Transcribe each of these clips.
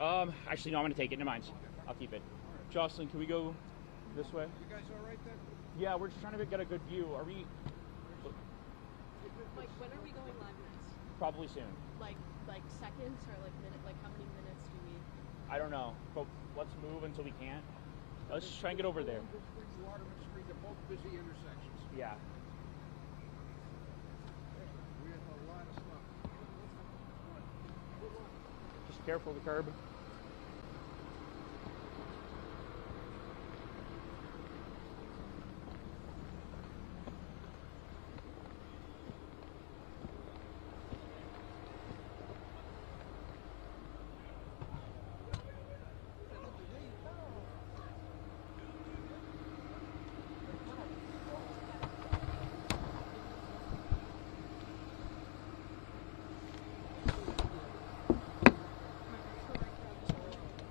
Actually, no, I'm going to take it. Never mind. I'll keep it. Jocelyn, can we go this way? You guys all right then? Yeah, we're just trying to get a good view. Are we? Like, when are we going live next? Probably soon. Like seconds or like minute? Like how many minutes do we? I don't know, but let's move until we can't. Let's just try and get over there. Waterman Street, they're both busy intersections. Yeah. We have a lot of stuff. Just careful of the curb.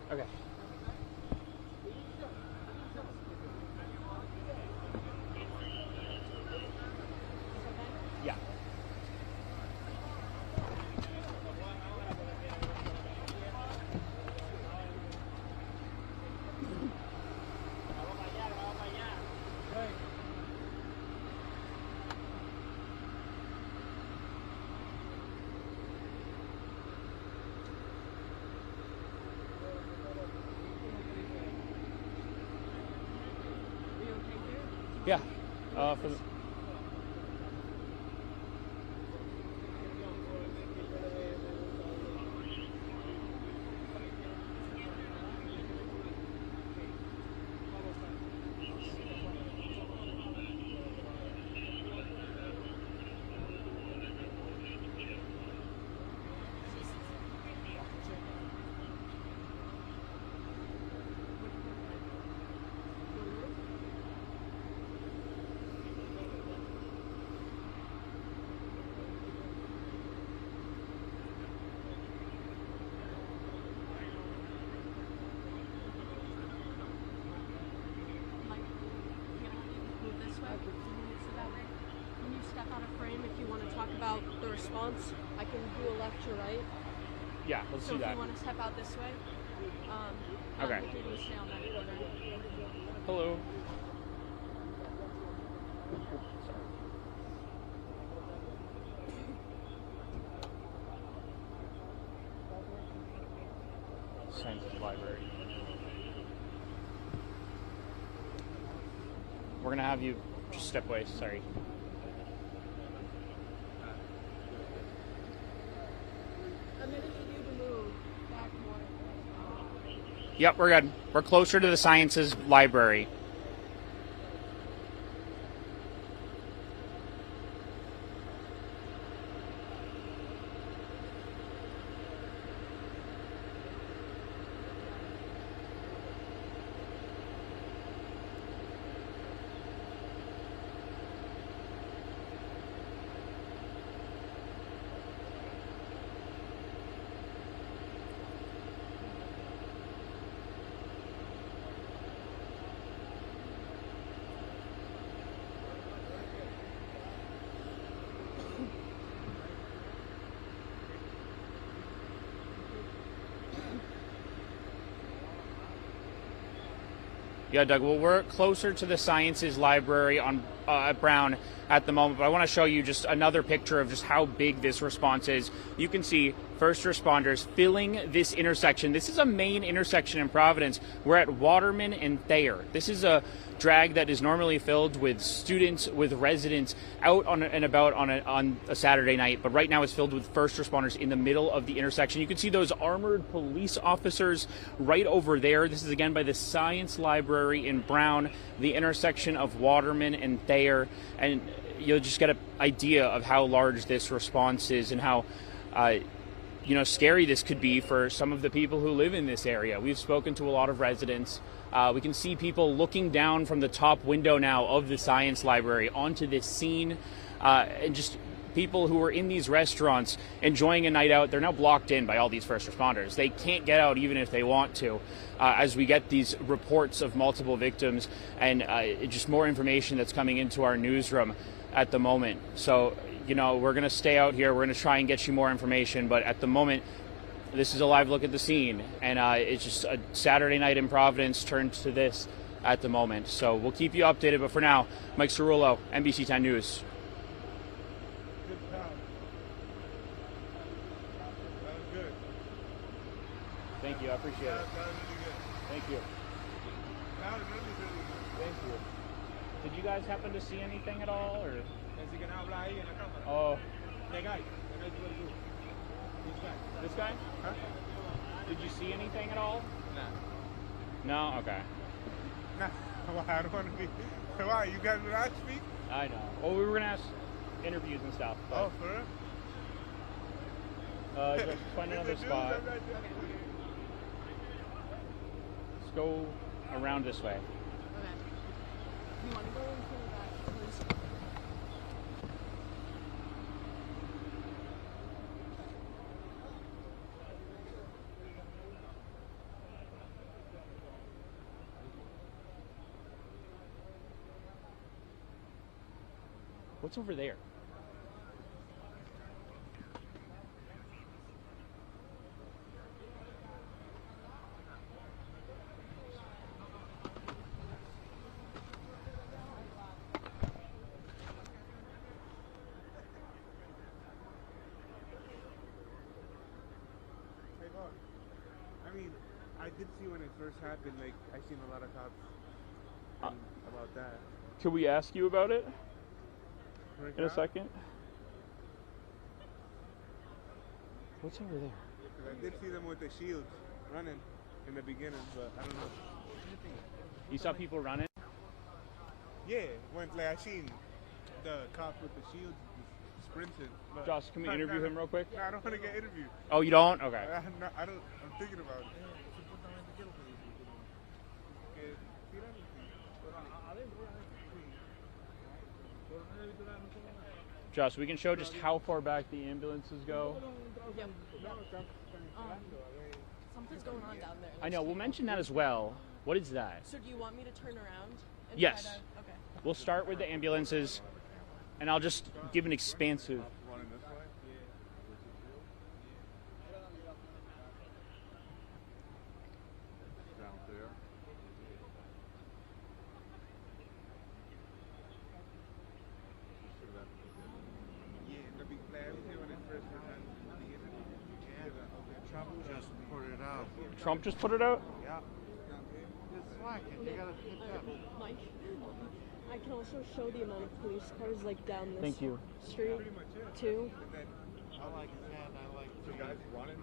Okay. Yeah. Yeah. For the Like, move this way. So that way, can you step out of frame if you want to talk about the response? I can do a left to right. yeah, let's So do if that. you want to step out this way, Okay. you can stay on that corner. Hello. Sciences Library. We're gonna have you just step away. Sorry. I'm gonna need you to move back more. Yep, we're good. We're closer to the Sciences Library. Yeah, Doug. Well, we're closer to the Sciences Library on at Brown at the moment, but I want to show you just another picture of just how big this response is. You can see first responders filling this intersection. This is a main intersection in Providence. We're at Waterman and Thayer. This is a drag that is normally filled with students, with residents out on and about on a Saturday night, but right now it's filled with first responders in the middle of the intersection. You can see those armored police officers right over there. This is again by the Science Library in Brown, the intersection of Waterman and Thayer, and you'll just get an idea of how large this response is and how scary this could be for some of the people who live in this area. We've spoken to a lot of residents. We can see people looking down from the top window now of the Science Library onto this scene, and just people who are in these restaurants enjoying a night out. They're now blocked in by all these first responders. They can't get out even if they want to, as we get these reports of multiple victims and just more information that's coming into our newsroom at the moment. So, we're going to stay out here. We're going to try and get you more information, but at the moment, this is a live look at the scene, and it's just a Saturday night in Providence turned to this at the moment. So we'll keep you updated, but for now, Mike Cerullo, NBC 10 News. Good job. That was good. Thank you, I appreciate it. That was really good. Thank you. That was really, really good. Thank you. Did you guys happen to see anything at all, or? Así que no habla ahí en la cámara. Oh, The guy you will do. This guy. this guy? Huh? Did you see anything at all? Nah. No? Okay. Nah. Why? I don't want to be. Why? You guys would ask me? I know. Well, we were going to ask interviews and stuff. Oh, But, for real? just find another The dudes spot. are right there. Let's go around this way. Okay. You want to go into that, please? What's over there? Hey, boss. I mean, I did see when it first happened, like, I seen a lot of cops about that. Could we ask you about it Right in a now? second? What's over there? 'Cause I did see them with the shields running in the beginning, but I don't know. You saw people running? Yeah, when like I seen the cops with the shields just sprinting. But Josh, can we interview him real quick? No, I don't want to get interviewed. Oh, you don't? Okay. I don't. I'm thinking about it. Que tiran y- Josh, we can show just how far back the ambulances go. Yep. Something's going on down there. I know, we'll mention that as well. What is that? So do you want me to turn around? And Yes. Try to, okay. We'll start with the ambulances, and I'll just give an expansive. Running this way. Down there. Yeah, the big plan when it first happened. Trump just put it out. Trump just put it out? Yeah. It's slack. You gotta pick up. Mike, I can also show the amount of police cars like down this Thank you. street too. And then I like that. I like the guys running.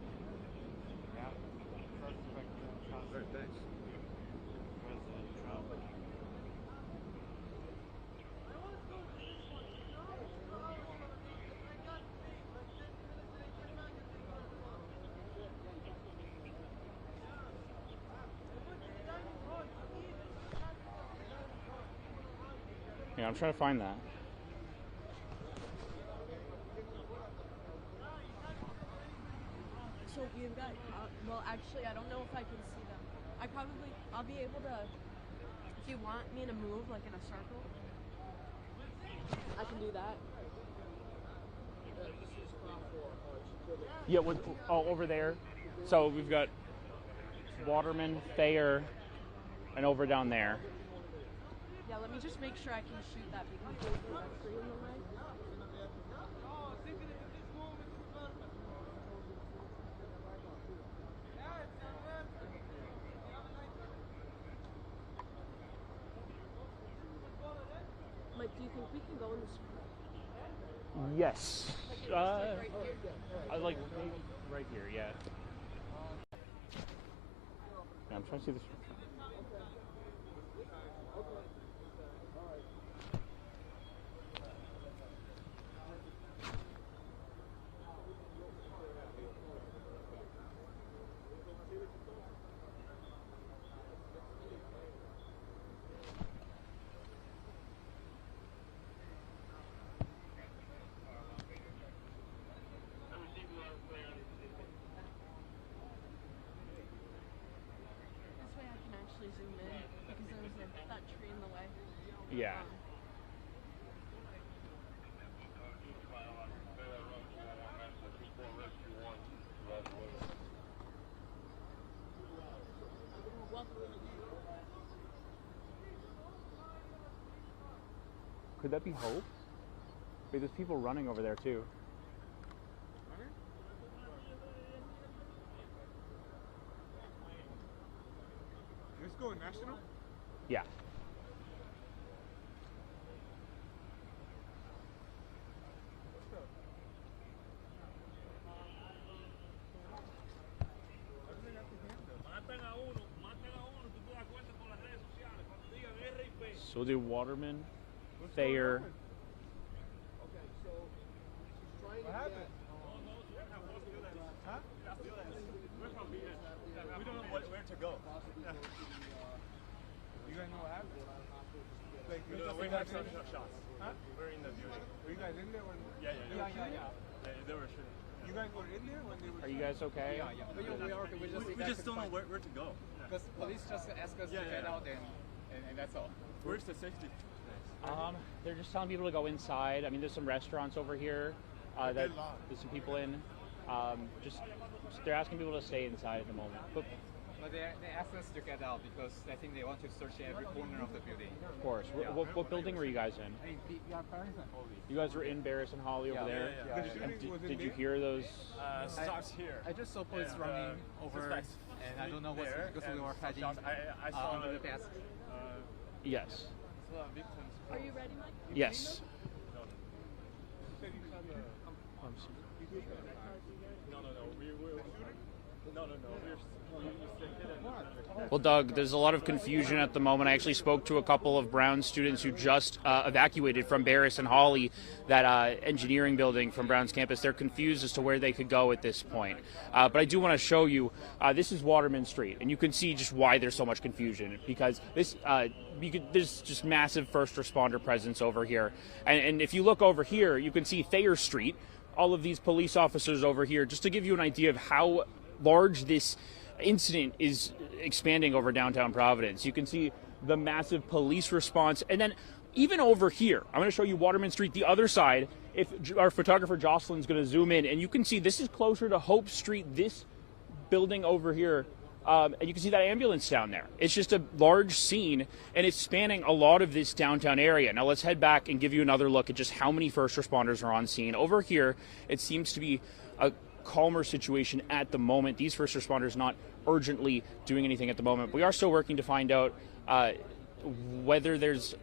Yeah. Suspect Trump. Thanks. President Trump. Yeah, I'm trying to find that. So you've got, well actually I don't know if I can see them. I'll be able to, if you want me to move like in a circle, I can do that. Yeah, over there. So we've got Waterman, Thayer, and over down there. Yeah, let me just make sure I can shoot that because there's a tree in the way. Mike, do you think we can go in this? Yes. Like right here? I like maybe right here, yeah. Yeah, I'm trying to see this. This way I can actually zoom in because there was that tree in the way. Yeah. Could that be Hope? Wait, there's people running over there too. Let's go national. Yeah. So we'll do Waterman, Thayer. What happened? Huh? We don't know where to go. You guys know what happened? Like, We heard some shots. Huh? We're in the building. Were you guys in there when? Yeah. They were shooting. You guys were in there when they were? Are you guys okay? Yeah. We are. We just don't know where to go. Because police just ask us to get out and that's all. Where's the safety? They're just telling people to go inside. I mean, there's some restaurants over here that there's some people in. Just they're asking people to stay inside at the moment. But they asked us to get out because I think they want to search every corner of the building. of course, what building were you guys in? You guys were in Barris and Holly over there. The shooting was in Did you there? hear those? Starts here. I just saw police running over, and I don't know what's because we were hiding I saw under the desk. Yes. victims. Are you ready, Mike? Yes. Well, Doug, there's a lot of confusion at the moment. I actually spoke to a couple of Brown students who just evacuated from Barris and Holly, that engineering building from Brown's campus. They're confused as to where they could go at this point. But I do want to show you, this is Waterman Street, and you can see just why there's so much confusion, because this there's just massive first responder presence over here. And if you look over here, you can see Thayer Street, all of these police officers over here, just to give you an idea of how large this incident is expanding over downtown Providence. You can see the massive police response. And then even over here, I'm going to show you Waterman Street, the other side, if our photographer Jocelyn's going to zoom in, and you can see this is closer to Hope Street, this building over here. And you can see that ambulance down there. It's just a large scene, and it's spanning a lot of this downtown area. Now let's head back and give you another look at just how many first responders are on scene. Over here, it seems to be a calmer situation at the moment. These first responders not urgently doing anything at the moment. We are still working to find out whether there's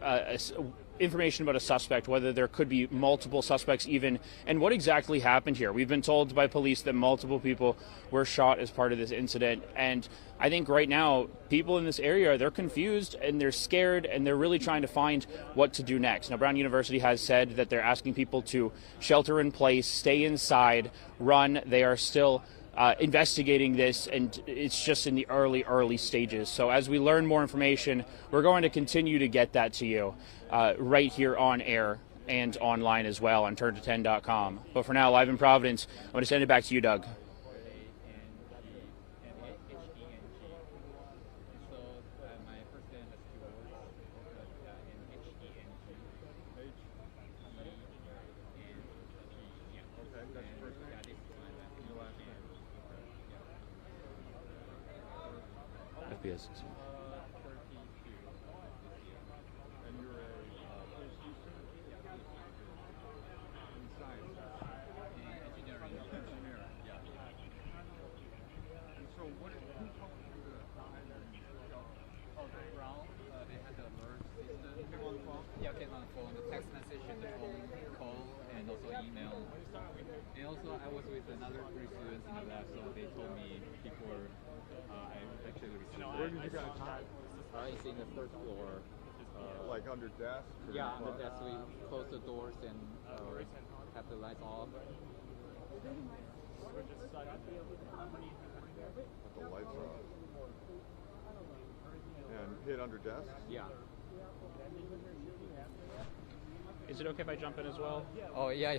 information about a suspect, whether there could be multiple suspects even, and what exactly happened here. We've been told by police that multiple people were shot as part of this incident, and I think right now people in this area, they're confused and they're scared and they're really trying to find what to do next. Now, Brown University has said that they're asking people to shelter in place, stay inside, run. They are still investigating this, and it's just in the early stages. So as we learn more information, we're going to continue to get that to you right here on air and online as well on turn210.com. But for now, live in Providence, I'm going to send it back to you, Doug. FPS. Yeah, came on the phone, the text message and the phone call, and also email. And also, I was with another 3 students in the lab, so they told me before I actually received it. Where did you guys hide? It's in the first floor. Like under desks? Yeah, under desk. We close the doors and have the lights off. Put the lights on. And hid under desks? Yeah. Is it okay if I jump in as well? Oh, yeah.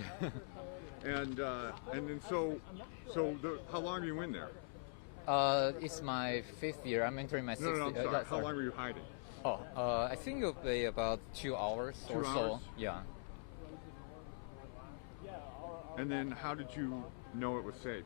And then how long are you in there? It's my 5th year. I'm entering my 6th No, I'm year. sorry. How long were you hiding? Oh, I think it'll be about 2 hours 2 or hours? so. Yeah. And then how did you know it was safe?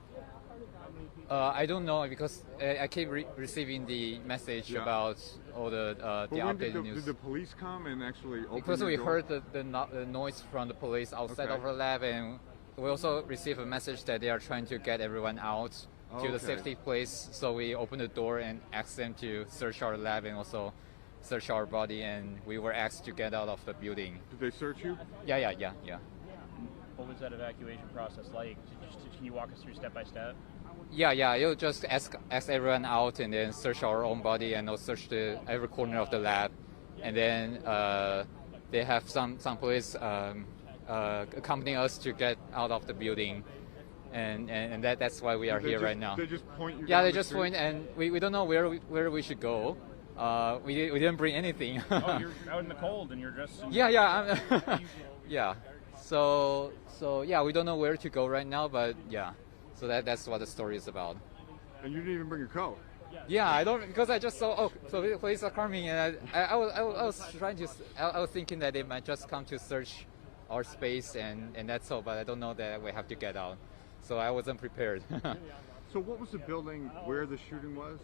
I don't know because I keep receiving the message Yeah. about all the But when did updated news. did the police come and actually open Because your we door? heard the noise from the police outside Okay. of our lab, and we also received a message that they are trying to get everyone out to the Okay. safety place. So we opened the door and asked them to search our lab and also search our body, and we were asked to get out of the building. Did they search you? Yeah. What was that evacuation process like? Can you walk us through step by step? Yeah. You'll just ask everyone out and then search our own body and also search every corner of the lab, and then they have some police accompanying us to get out of the building, and that's why we are They here just- right now. They just point you. Yeah, down they the just street? point, and we don't know where we should go. We didn't bring anything. Oh, you're out in the cold and you're just. Yeah. Yeah. So yeah, we don't know where to go right now, but yeah. So that's what the story is about. And you didn't even bring a coat. Yeah, I don't because I just saw so the police are coming, and I was trying to I was thinking that they might just come to search our space and that's all, but I don't know that we have to get out, so I wasn't prepared. So what was the building where the shooting was?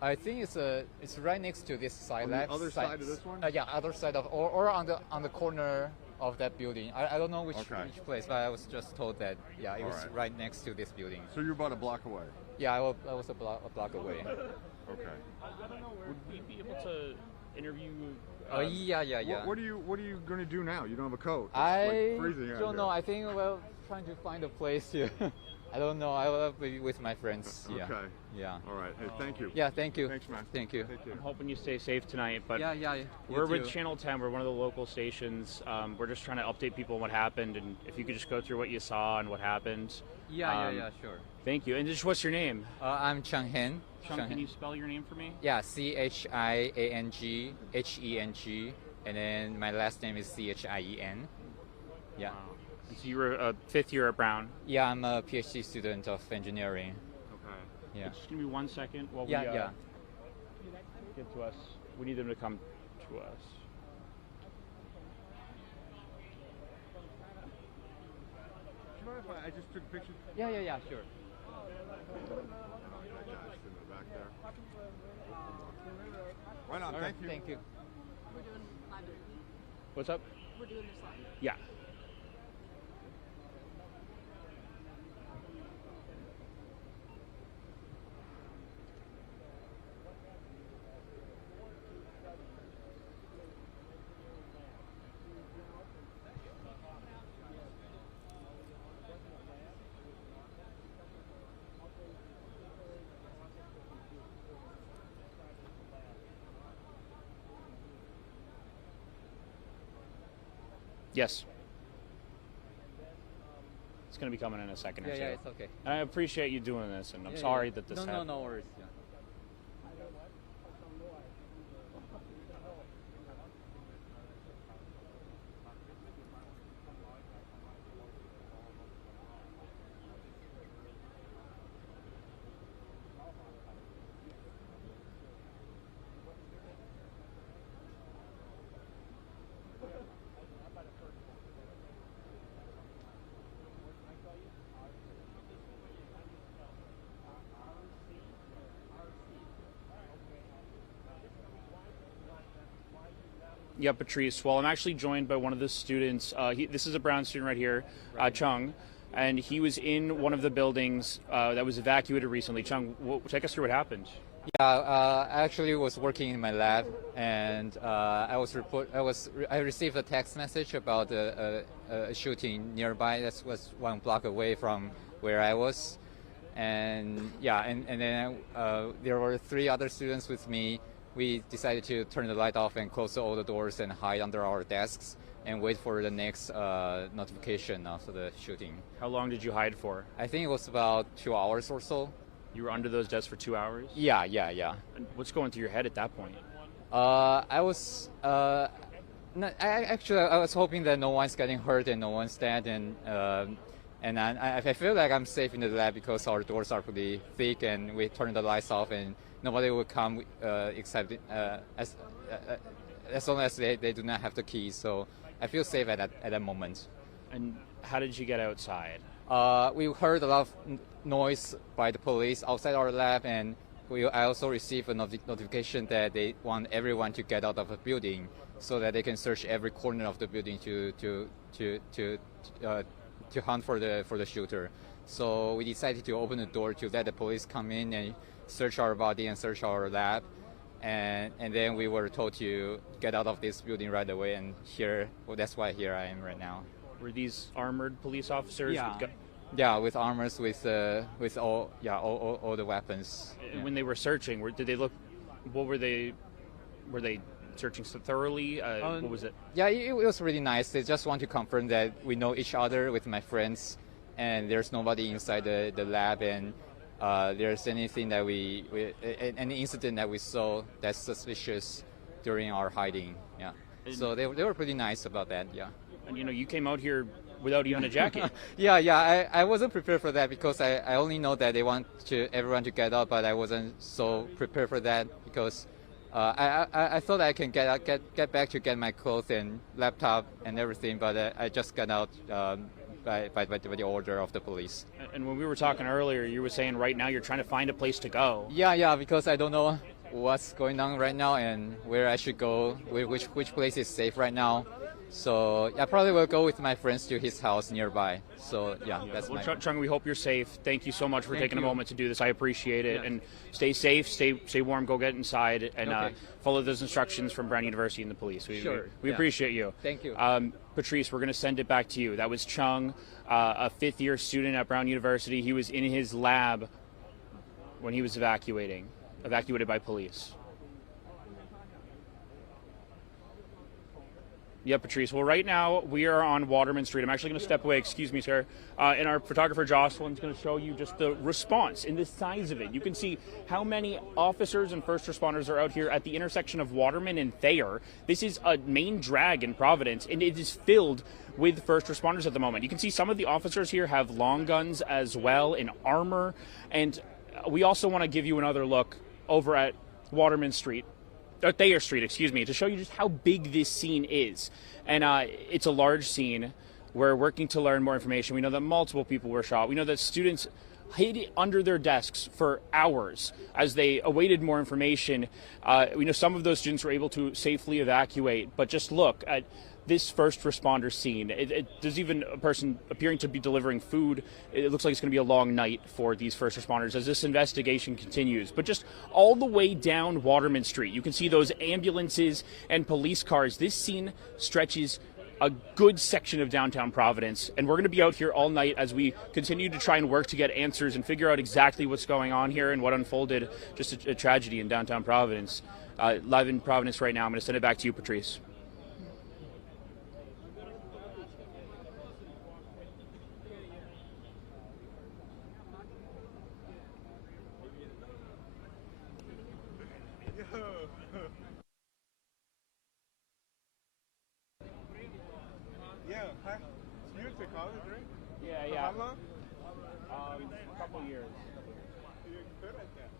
I think it's right next to this side On the lab. other side of this one? Yeah, other side of or on the corner of that building. I don't know which place, but I was just told that it was right next to this building. So you're about a block away. Yeah, I was a block away. Okay. Would we be able to interview? Yeah. What are you going to do now? You don't have a coat. It's I like freezing out don't know. here. I think trying to find a place to. I don't know. I will be with my friends. Yeah. Okay. Yeah. All right. Hey, thank you. Yeah. Thank you. Thanks, man. Thank you. Take care. I'm hoping you stay safe tonight, but Yeah. we're You with too. Channel 10. We're one of the local stations. We're just trying to update people on what happened, and if you could just go through what you saw and what happened. Yeah. Sure. Thank you. And just what's your name? I'm Chang Hen. Sean, can you spell your name for me? Yeah, CHIANGHENG, and then my last name is CHIEN. Yeah. Wow. And so you were a fifth year at Brown. Yeah, I'm a PhD student of engineering. Okay. Yeah. Just give me 1 second while Yeah. we get to us. We need them to come to us. Do you mind if I just took a picture? Yeah, sure. Just in the back there. Right on. All right, Thank you. Thank you. We're doing live interview. What's up? We're doing this live. Yeah. Yes. It's going to be coming in a second or two. Yeah, it's okay. And I appreciate you doing this, and I'm Yeah, sorry yeah. that this No, happened. no worries. Yeah. Yeah, Patrice. Well, I'm actually joined by one of the students. This is a Brown student right here, Chung, and he was in one of the buildings that was evacuated recently. Chung, take us through what happened. Yeah, I actually was working in my lab, and I received a text message about a shooting nearby. That was 1 block away from where I was, and then there were 3 other students with me. We decided to turn the light off and close all the doors and hide under our desks and wait for the next notification after the shooting. How long did you hide for? I think it was about 2 hours or so. You were under those desks for 2 hours? Yeah. And what's going through your head at that point? I was I was hoping that no one's getting hurt and no one's dead, and I feel like I'm safe in the lab because our doors are pretty thick and we turn the lights off and nobody will come except as long as they do not have the keys. So I feel safe at that moment. And how did you get outside? We heard a lot of noise by the police outside our lab, and I also received a notification that they want everyone to get out of the building so that they can search every corner of the building to hunt for the shooter. So we decided to open the door to let the police come in and search our body and search our lab. And then we were told to get out of this building right away, and that's why here I am right now. Were these armored police officers? Yeah, with armors, with all the weapons. And when they were searching, did they look? What were they? Were they searching so thoroughly? What was it? Yeah, it was really nice. They just want to confirm that we know each other with my friends, and there's nobody inside the lab, and there's anything that any incident that we saw that's suspicious during our hiding. Yeah. So they were pretty nice about that. Yeah. And you came out here without even a jacket. Yeah. I wasn't prepared for that because I only know that they want everyone to get out, but I wasn't so prepared for that because I thought I can get back to get my clothes and laptop and everything, but I just got out by the order of the police. And when we were talking earlier, you were saying right now you're trying to find a place to go. Yeah, because I don't know what's going on right now and where I should go, which place is safe right now. So I probably will go with my friends to his house nearby. So yeah, that's well, Chung, we hope you're safe. Thank you so much for taking a moment to do this. I appreciate it. Yeah. And stay safe, stay warm, go get inside, and follow those instructions from Brown University and the police. We appreciate you. Thank you. Patrice, we're going to send it back to you. That was Chung, a fifth-year student at Brown University. He was in his lab when he was evacuated by police. Yeah, Patrice. Well, right now we are on Waterman Street. I'm actually going to step away. Excuse me, sir. And our photographer Jocelyn's going to show you just the response and the size of it. You can see how many officers and first responders are out here at the intersection of Waterman and Thayer. This is a main drag in Providence, and it is filled with first responders at the moment. You can see some of the officers here have long guns as well in armor. And we also want to give you another look over at Waterman Street. Thayer Street, excuse me, to show you just how big this scene is. And it's a large scene. We're working to learn more information. We know that multiple people were shot. We know that students hid under their desks for hours as they awaited more information. We know some of those students were able to safely evacuate, but just look at this first responder scene. There's even a person appearing to be delivering food. It looks like it's going to be a long night for these first responders as this investigation continues. But just all the way down Waterman Street, you can see those ambulances and police cars. This scene stretches a good section of downtown Providence, and we're going to be out here all night as we continue to try and work to get answers and figure out exactly what's going on here and what unfolded, just a tragedy in downtown Providence. Live in Providence right now. I'm going to send it back to you, Patrice. Yeah, hi. You went to college, right? Yeah. For how long? A couple years. You're good at that.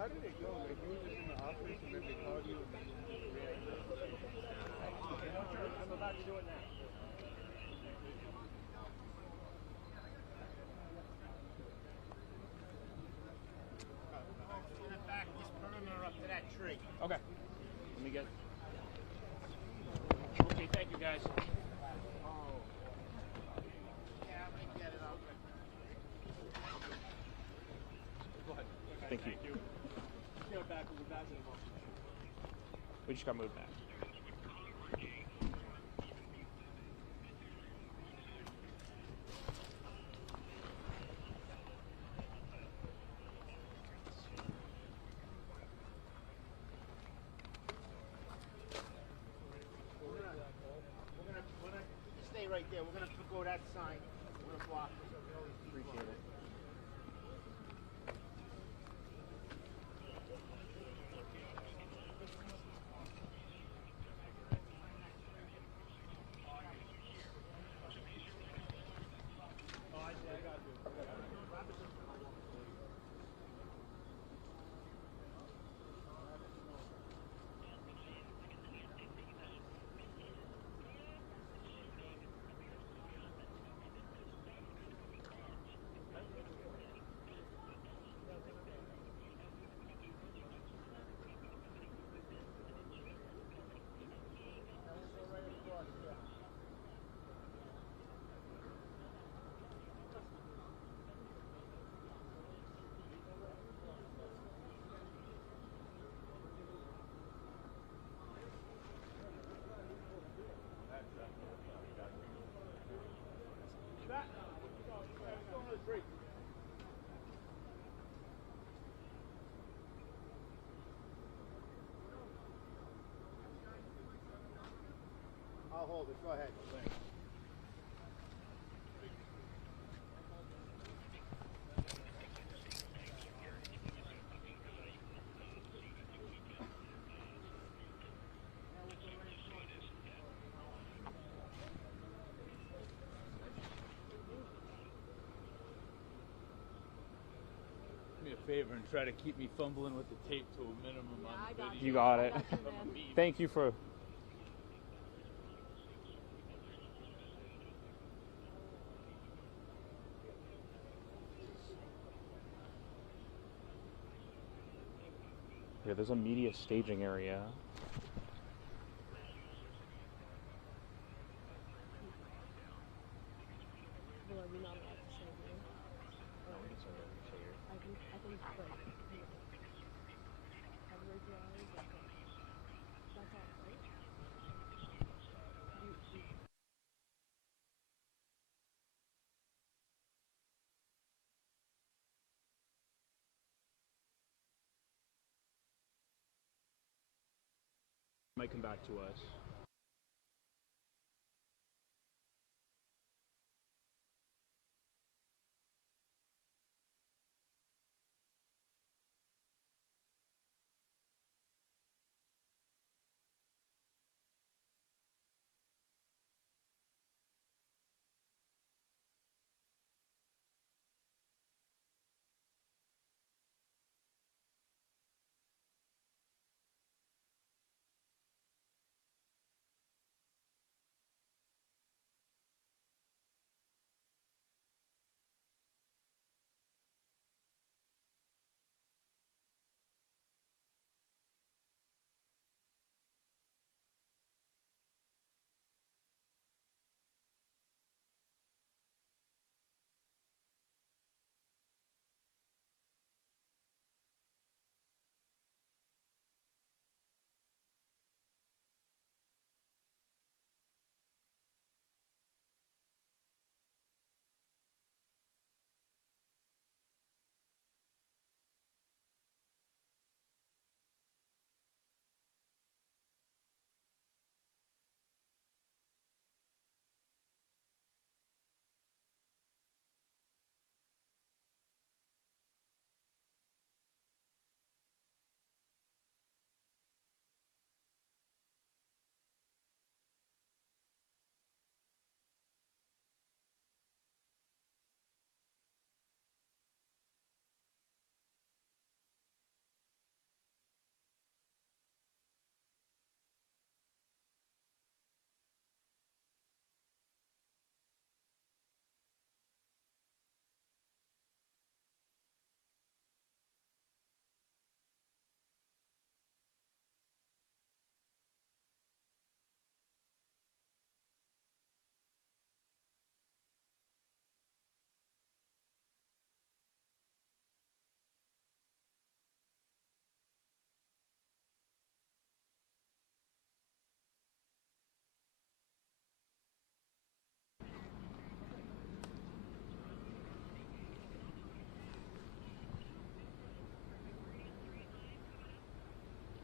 How did it go? Like you were just in the office and then they called you and then you just reacted. I'm about to do it now. In the back, this perimeter up to that tree. Okay. Let me get. Okay, thank you guys. Yeah, I'm gonna get it up. Go ahead. Thank you. Let's get back. We'll be back in a moment. We just got moved back. We're gonna stay right there. We're gonna go that sign. We're gonna block this. Appreciate it. I'll hold it. Go ahead. Do me a favor and try to keep me fumbling with the tape to a minimum Yeah, on I the got video. You got it. I got you, man. Thank you for. Yeah, there's a media staging area. Well, are we not allowed to say here? Or I think, but, you know, coverage wise, like, that's all, right? Do you Might come back to us.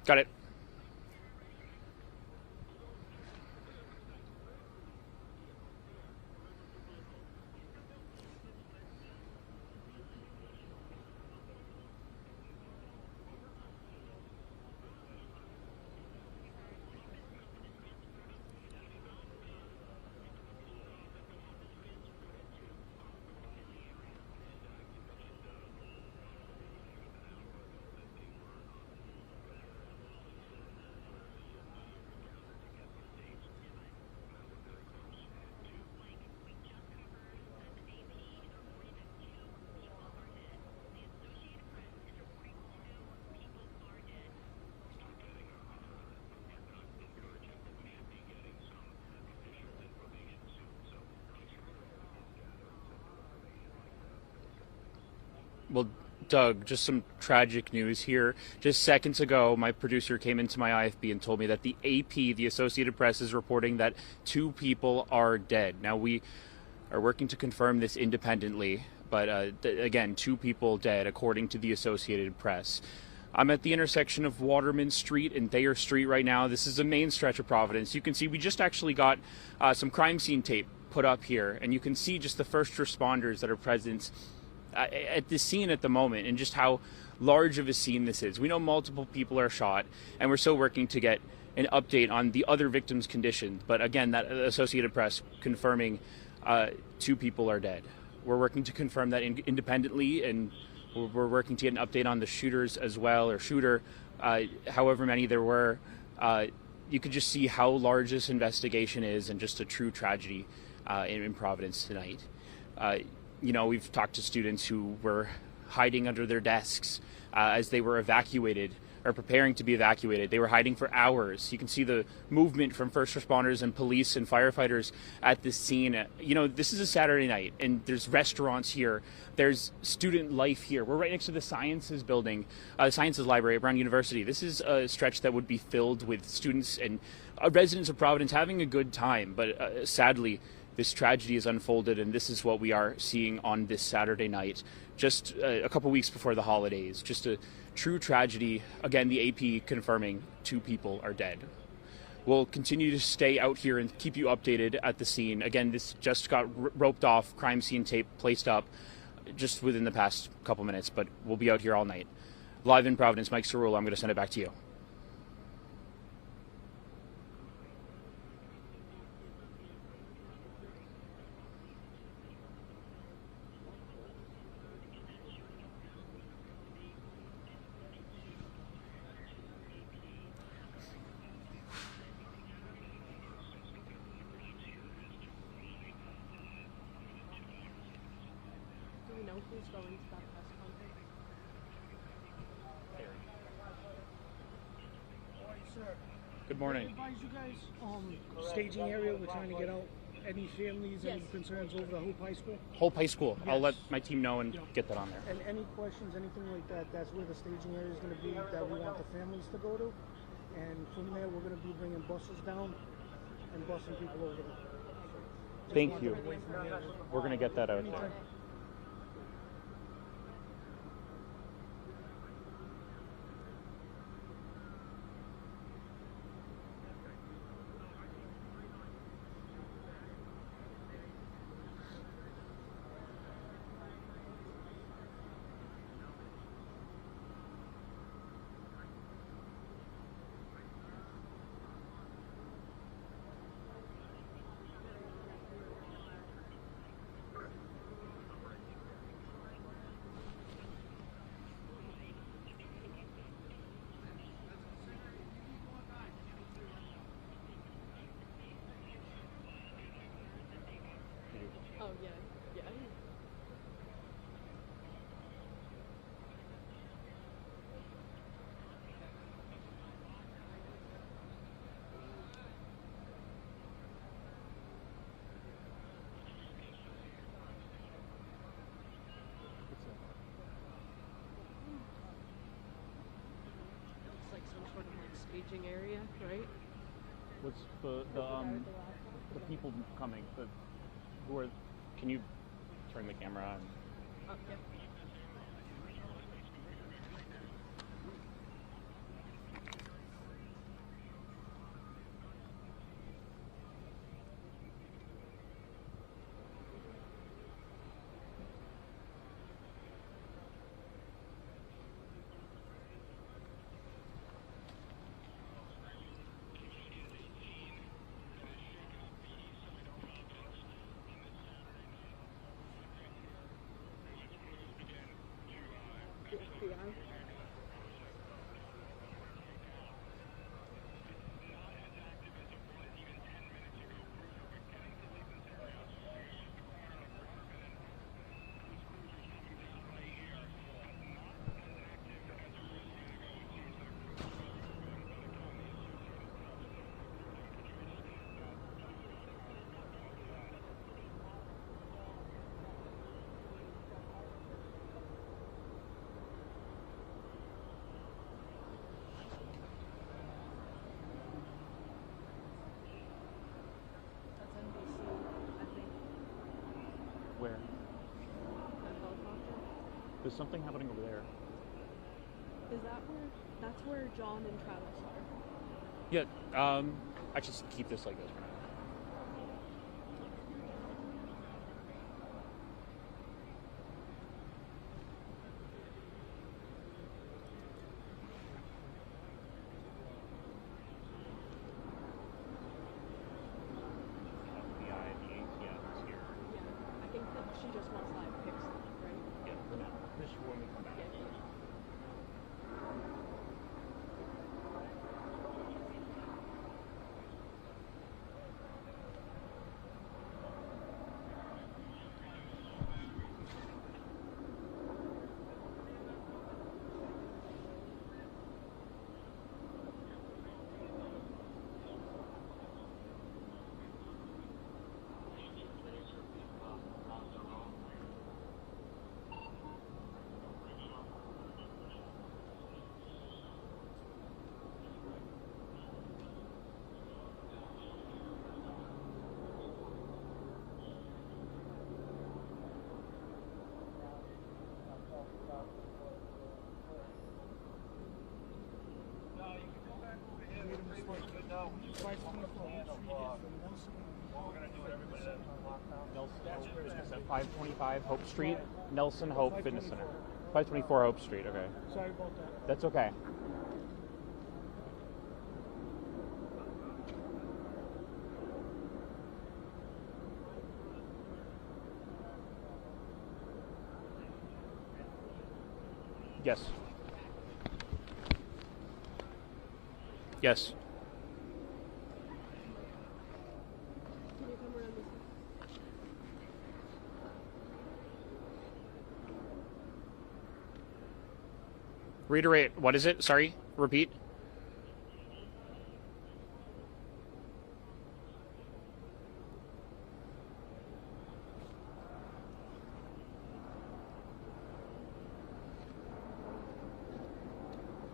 Got it. Well, Doug, just some tragic news here. Just seconds ago, my producer came into my IFB and told me that the AP, the Associated Press, is reporting that 2 people are dead. Now, we are working to confirm this independently, but again, 2 people dead, according to the Associated Press. I'm at the intersection of Waterman Street and Thayer Street right now. This is the main stretch of Providence. You can see we just actually got some crime scene tape put up here, and you can see just the first responders that are present at the scene at the moment, and just how large of a scene this is. We know multiple people are shot, and we're still working to get an update on the other victims' condition. But again, that Associated Press confirming 2 people are dead. We're working to confirm that independently, and we're working to get an update on the shooters as well, or shooter, however many there were. You could just see how large this investigation is, and just a true tragedy in Providence tonight. You know, we've talked to students who were hiding under their desks as they were evacuated, or preparing to be evacuated. They were hiding for hours. You can see the movement from first responders and police and firefighters at this scene. You know, this is a Saturday night, and there's restaurants here. There's student life here. We're right next to the Sciences building, Sciences Library at Brown University. This is a stretch that would be filled with students and residents of Providence having a good time, but sadly, this tragedy has unfolded, and this is what we are seeing on this Saturday night, just a couple weeks before the holidays. Just a true tragedy. Again, the AP confirming 2 people are dead. We'll continue to stay out here and keep you updated at the scene. Again, this just got roped off, crime scene tape placed up just within the past couple minutes, but we'll be out here all night. Live in Providence, Mike Cerullo, I'm going to send it back to you. Who's going to that press conference? Good morning. Advise you guys, staging area, we're trying to get out any families, any concerns over the Hope High School? Hope High School. Yes. I'll let my team know and get that on there. And any questions, anything like that, that's where the staging area is going to be, that we want the families to go to. And from there, we're going to be bringing buses down and busing people over there. Thank you. We're going to get that out there. Oh, yeah. Yeah. It's like some sort of like staging area, right? What's the people coming? Who are? Can you turn the camera on? Oh, yeah. something happening over there. Is that where? That's where John and Travis are. Yeah. Actually, keep this like this for now. I think that she just wants live pics, right? Yeah, for now. This is when we come back. Nelson, 525 Hope Street, Nelson Hope Fitness Center. 524 Hope Street, okay. Sorry about that. That's okay. Yes. Yes. Can you come around this way? Reiterate, what is it? Sorry, repeat.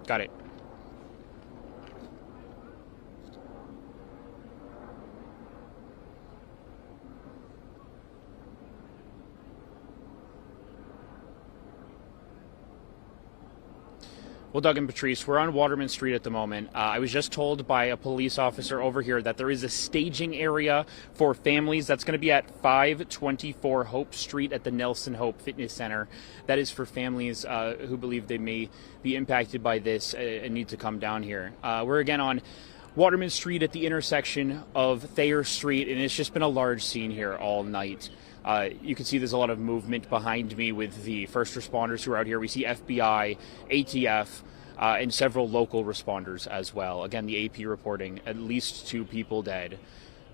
Got it. Well, Doug and Patrice, we're on Waterman Street at the moment. I was just told by a police officer over here that there is a staging area for families that's going to be at 524 Hope Street at the Nelson Hope Fitness Center. That is for families who believe they may be impacted by this and need to come down here. We're again on Waterman Street at the intersection of Thayer Street, and it's just been a large scene here all night. You can see there's a lot of movement behind me with the first responders who are out here. We see FBI, ATF, and several local responders as well. Again, the AP reporting at least 2 people dead.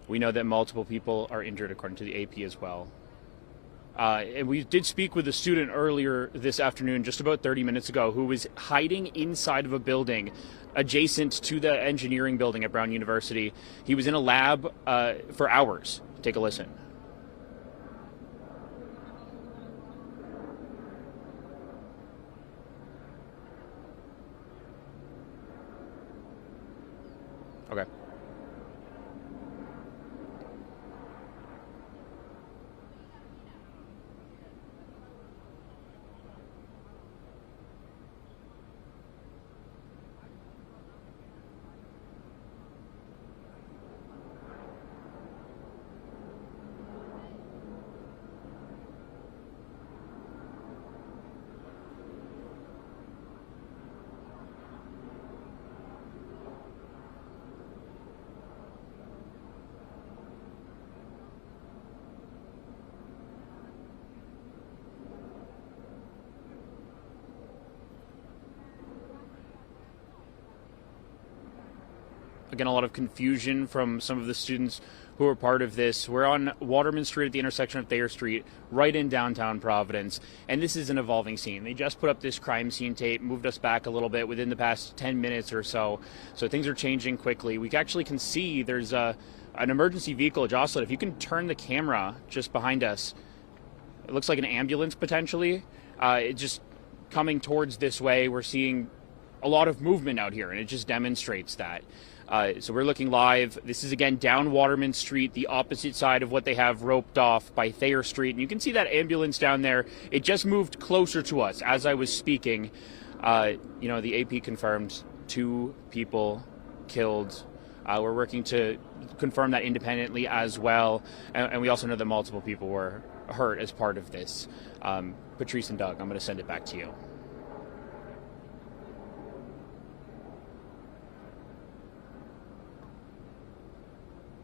We know that multiple people are injured according to the AP as well. And we did speak with a student earlier this afternoon, just about 30 minutes ago, who was hiding inside of a building adjacent to the engineering building at Brown University. He was in a lab for hours. Take a listen. Okay. Again, a lot of confusion from some of the students who are part of this. We're on Waterman Street at the intersection of Thayer Street, right in downtown Providence, and this is an evolving scene. They just put up this crime scene tape, moved us back a little bit within the past 10 minutes or so, so things are changing quickly. We actually can see there's an emergency vehicle, Jocelyn. If you can turn the camera just behind us, it looks like an ambulance potentially. It just coming towards this way. We're seeing a lot of movement out here, and it just demonstrates that. So we're looking live. This is again down Waterman Street, the opposite side of what they have roped off by Thayer Street. And you can see that ambulance down there. It just moved closer to us as I was speaking. The AP confirmed 2 people killed. We're working to confirm that independently as well. And we also know that multiple people were hurt as part of this. Patrice and Doug, I'm going to send it back to you.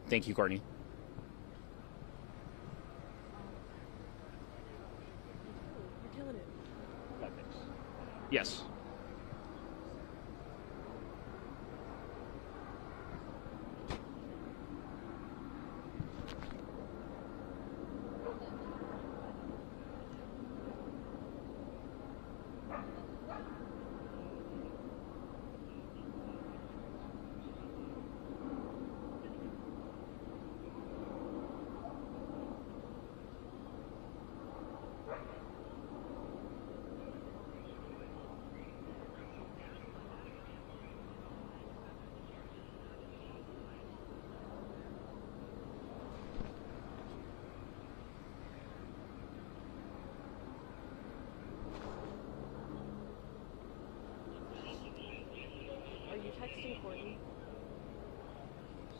Thank you, Courtney. You're killing it. Yes. Are you texting Courtney?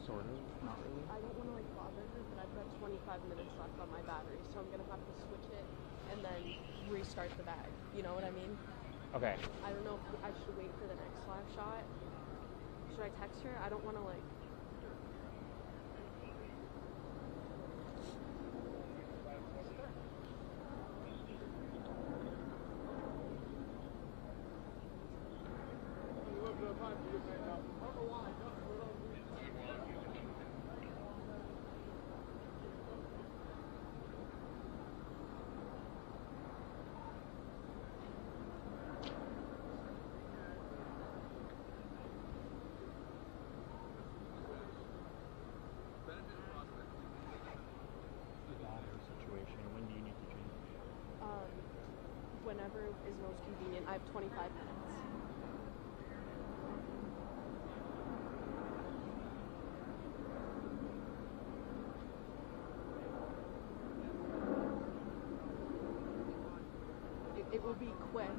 Sort of, not really. I don't want to bother her, but I've got 25 minutes left on my battery, so I'm gonna have to switch it and then restart the bag. You know what I mean? Okay. I don't know if I should wait for the next live shot. Should I text her? I don't want to whenever is most convenient. I have 25 minutes. It will be quick.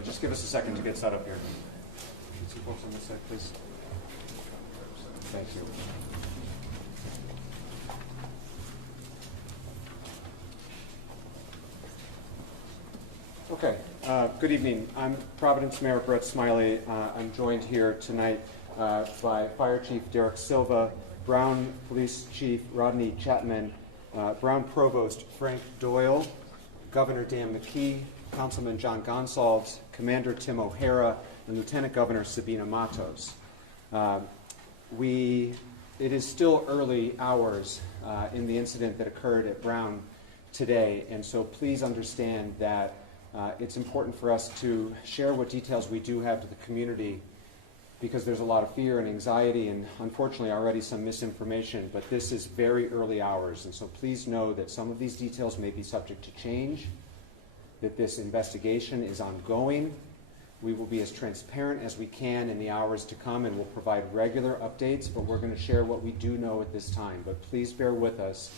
everybody. Just give us a second to get set up here. Some folks on this side, please. Thank you. Okay, good evening. I'm Providence Mayor Brett Smiley. I'm joined here tonight by Fire Chief Derek Silva, Brown Police Chief Rodney Chapman, Brown Provost Frank Doyle, Governor Dan McKee, Councilman John Gonsalves, Commander Tim O'Hara, and Lieutenant Governor Sabina Matos. It is still early hours in the incident that occurred at Brown today, and so please understand that it's important for us to share what details we do have to the community, because there's a lot of fear and anxiety and unfortunately already some misinformation, but this is very early hours, and so please know that some of these details may be subject to change, that this investigation is ongoing. We will be as transparent as we can in the hours to come, and we'll provide regular updates, but we're going to share what we do know at this time. But please bear with us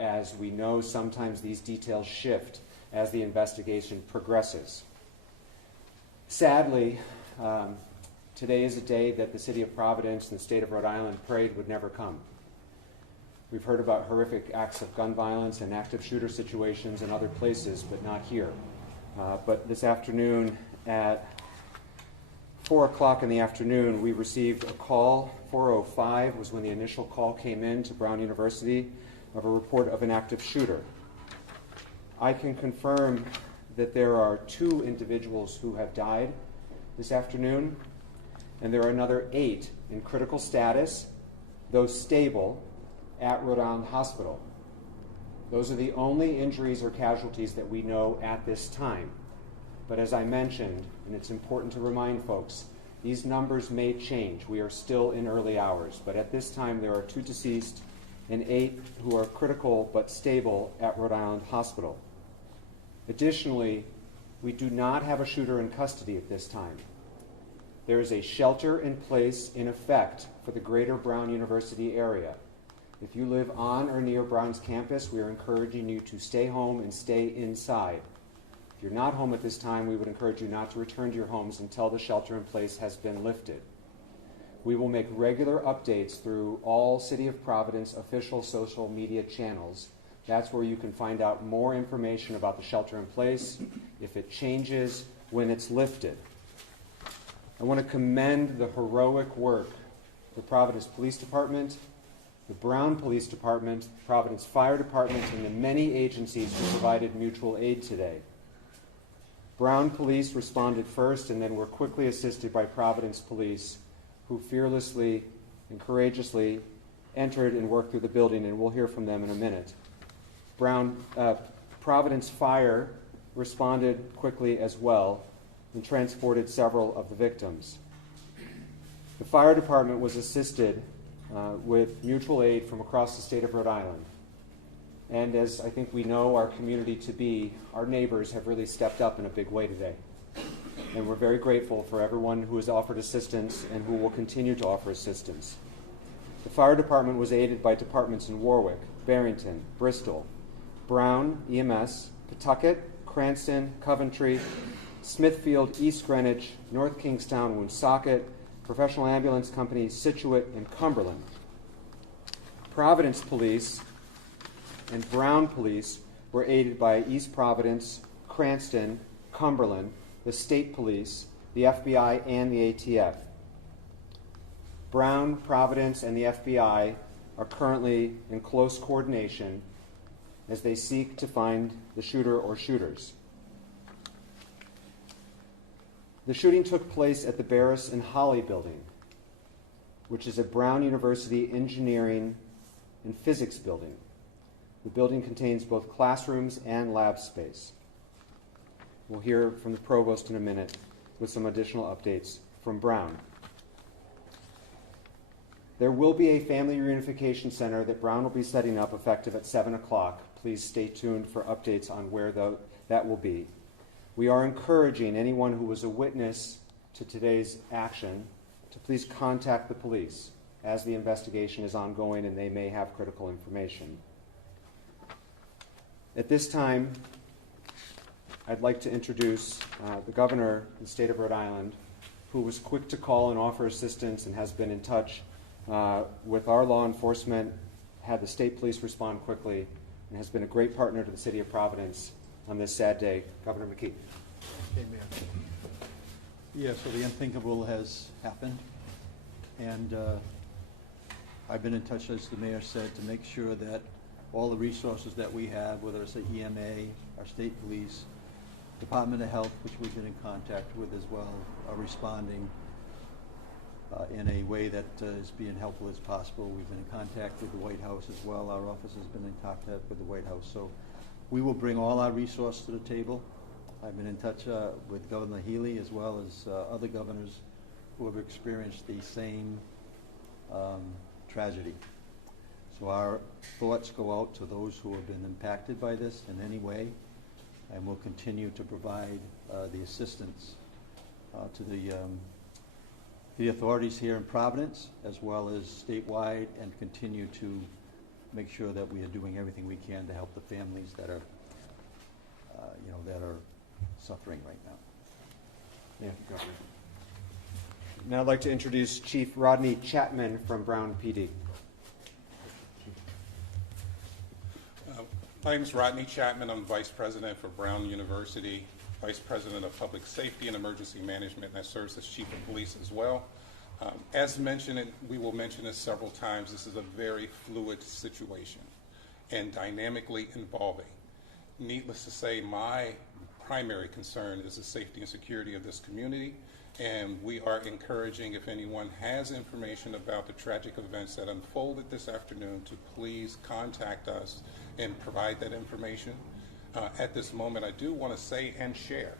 as we know sometimes these details shift as the investigation progresses. Sadly, today is a day that the city of Providence and the state of Rhode Island prayed would never come. We've heard about horrific acts of gun violence and active shooter situations in other places, but not here. But this afternoon at 4 o'clock in the afternoon, we received a call. 4:05 was when the initial call came in to Brown University of a report of an active shooter. I can confirm that there are 2 individuals who have died this afternoon, and there are another 8 in critical status, those stable, at Rhode Island Hospital. Those are the only injuries or casualties that we know at this time. But as I mentioned, and it's important to remind folks, these numbers may change. We are still in early hours, but at this time there are 2 deceased and 8 who are critical but stable at Rhode Island Hospital. Additionally, we do not have a shooter in custody at this time. There is a shelter in place in effect for the greater Brown University area. If you live on or near Brown's campus, we are encouraging you to stay home and stay inside. If you're not home at this time, we would encourage you not to return to your homes until the shelter in place has been lifted. We will make regular updates through all City of Providence official social media channels. That's where you can find out more information about the shelter in place, if it changes, when it's lifted. I want to commend the heroic work of the Providence Police Department, the Brown Police Department, Providence Fire Department, and the many agencies who provided mutual aid today. Brown Police responded first and then were quickly assisted by Providence Police, who fearlessly and courageously entered and worked through the building, and we'll hear from them in a minute. Providence Fire responded quickly as well and transported several of the victims. The fire department was assisted with mutual aid from across the state of Rhode Island. And as I think we know our community to be, our neighbors have really stepped up in a big way today. And we're very grateful for everyone who has offered assistance and who will continue to offer assistance. The fire department was aided by departments in Warwick, Barrington, Bristol, Brown, EMS, Pawtucket, Cranston, Coventry, Smithfield, East Greenwich, North Kingstown, Woonsocket, Professional Ambulance Company, Scituate, and Cumberland. Providence Police and Brown Police were aided by East Providence, Cranston, Cumberland, the State Police, the FBI, and the ATF. Brown, Providence, and the FBI are currently in close coordination as they seek to find the shooter or shooters. The shooting took place at the Barris and Holly building, which is a Brown University engineering and physics building. The building contains both classrooms and lab space. We'll hear from the provost in a minute with some additional updates from Brown. There will be a family reunification center that Brown will be setting up effective at 7 o'clock. Please stay tuned for updates on where that will be. We are encouraging anyone who was a witness to today's action to please contact the police as the investigation is ongoing and they may have critical information. At this time, I'd like to introduce the governor of the state of Rhode Island, who was quick to call and offer assistance and has been in touch with our law enforcement, had the state police respond quickly, and has been a great partner to the city of Providence on this sad day. Governor McKee. Amen. Yeah, so the unthinkable has happened, and I've been in touch, as the mayor said, to make sure that all the resources that we have, whether it's the EMA, our state police, Department of Health, which we've been in contact with as well, are responding in a way that is being helpful as possible. We've been in contact with the White House as well. Our office has been in contact with the White House. So we will bring all our resources to the table. I've been in touch with Governor Healy as well as other governors who have experienced the same tragedy. So our thoughts go out to those who have been impacted by this in any way, and we'll continue to provide the assistance to the authorities here in Providence as well as statewide, and continue to make sure that we are doing everything we can to help the families that are that are suffering right now. Thank you, Governor. Now I'd like to introduce Chief Rodney Chapman from Brown PD. My name is Rodney Chapman. I'm Vice President for Brown University, Vice President of Public Safety and Emergency Management, and I serve as Chief of Police as well. As mentioned, and we will mention this several times, this is a very fluid situation and dynamically evolving. Needless to say, my primary concern is the safety and security of this community, and we are encouraging, if anyone has information about the tragic events that unfolded this afternoon, to please contact us and provide that information. At this moment, I do want to say and share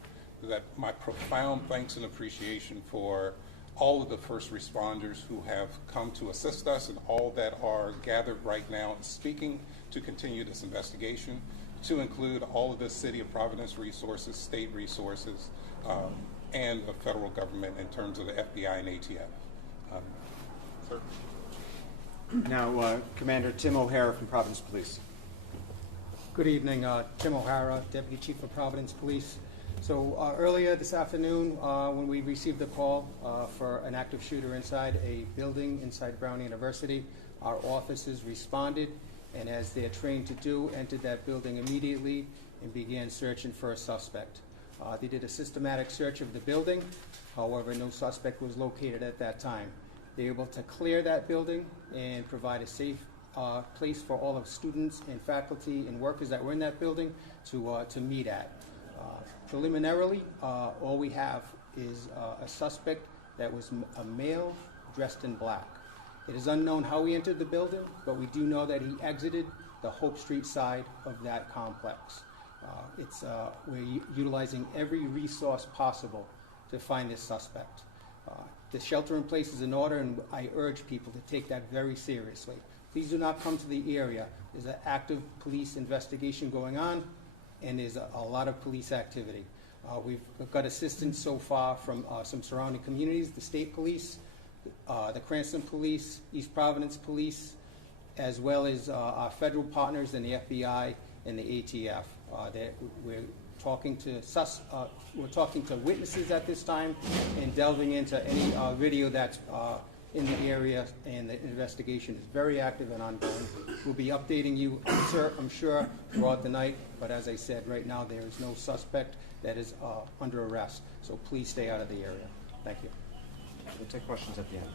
that my profound thanks and appreciation for all of the first responders who have come to assist us and all that are gathered right now and speaking to continue this investigation, to include all of the City of Providence resources, state resources, and the federal government in terms of the FBI and ATF. Sir. Now, Commander Tim O'Hara from Providence Police. Good evening, Tim O'Hara, Deputy Chief of Providence Police. So earlier this afternoon, when we received a call for an active shooter inside a building inside Brown University, our officers responded, and as they're trained to do, entered that building immediately and began searching for a suspect. They did a systematic search of the building. However, no suspect was located at that time. They were able to clear that building and provide a safe place for all of students and faculty and workers that were in that building to meet at. Preliminarily, all we have is a suspect that was a male dressed in black. It is unknown how he entered the building, but we do know that he exited the Hope Street side of that complex. We're utilizing every resource possible to find this suspect. The shelter in place is in order, and I urge people to take that very seriously. Please do not come to the area. There's an active police investigation going on, and there's a lot of police activity. We've got assistance so far from some surrounding communities, the state police, the Cranston Police, East Providence Police, as well as our federal partners in the FBI and the ATF. We're talking to witnesses at this time and delving into any video that's in the area, and the investigation is very active and ongoing. We'll be updating you, I'm sure, throughout the night, but as I said, right now there is no suspect that is under arrest, so please stay out of the area. Thank you. We'll take questions at the end.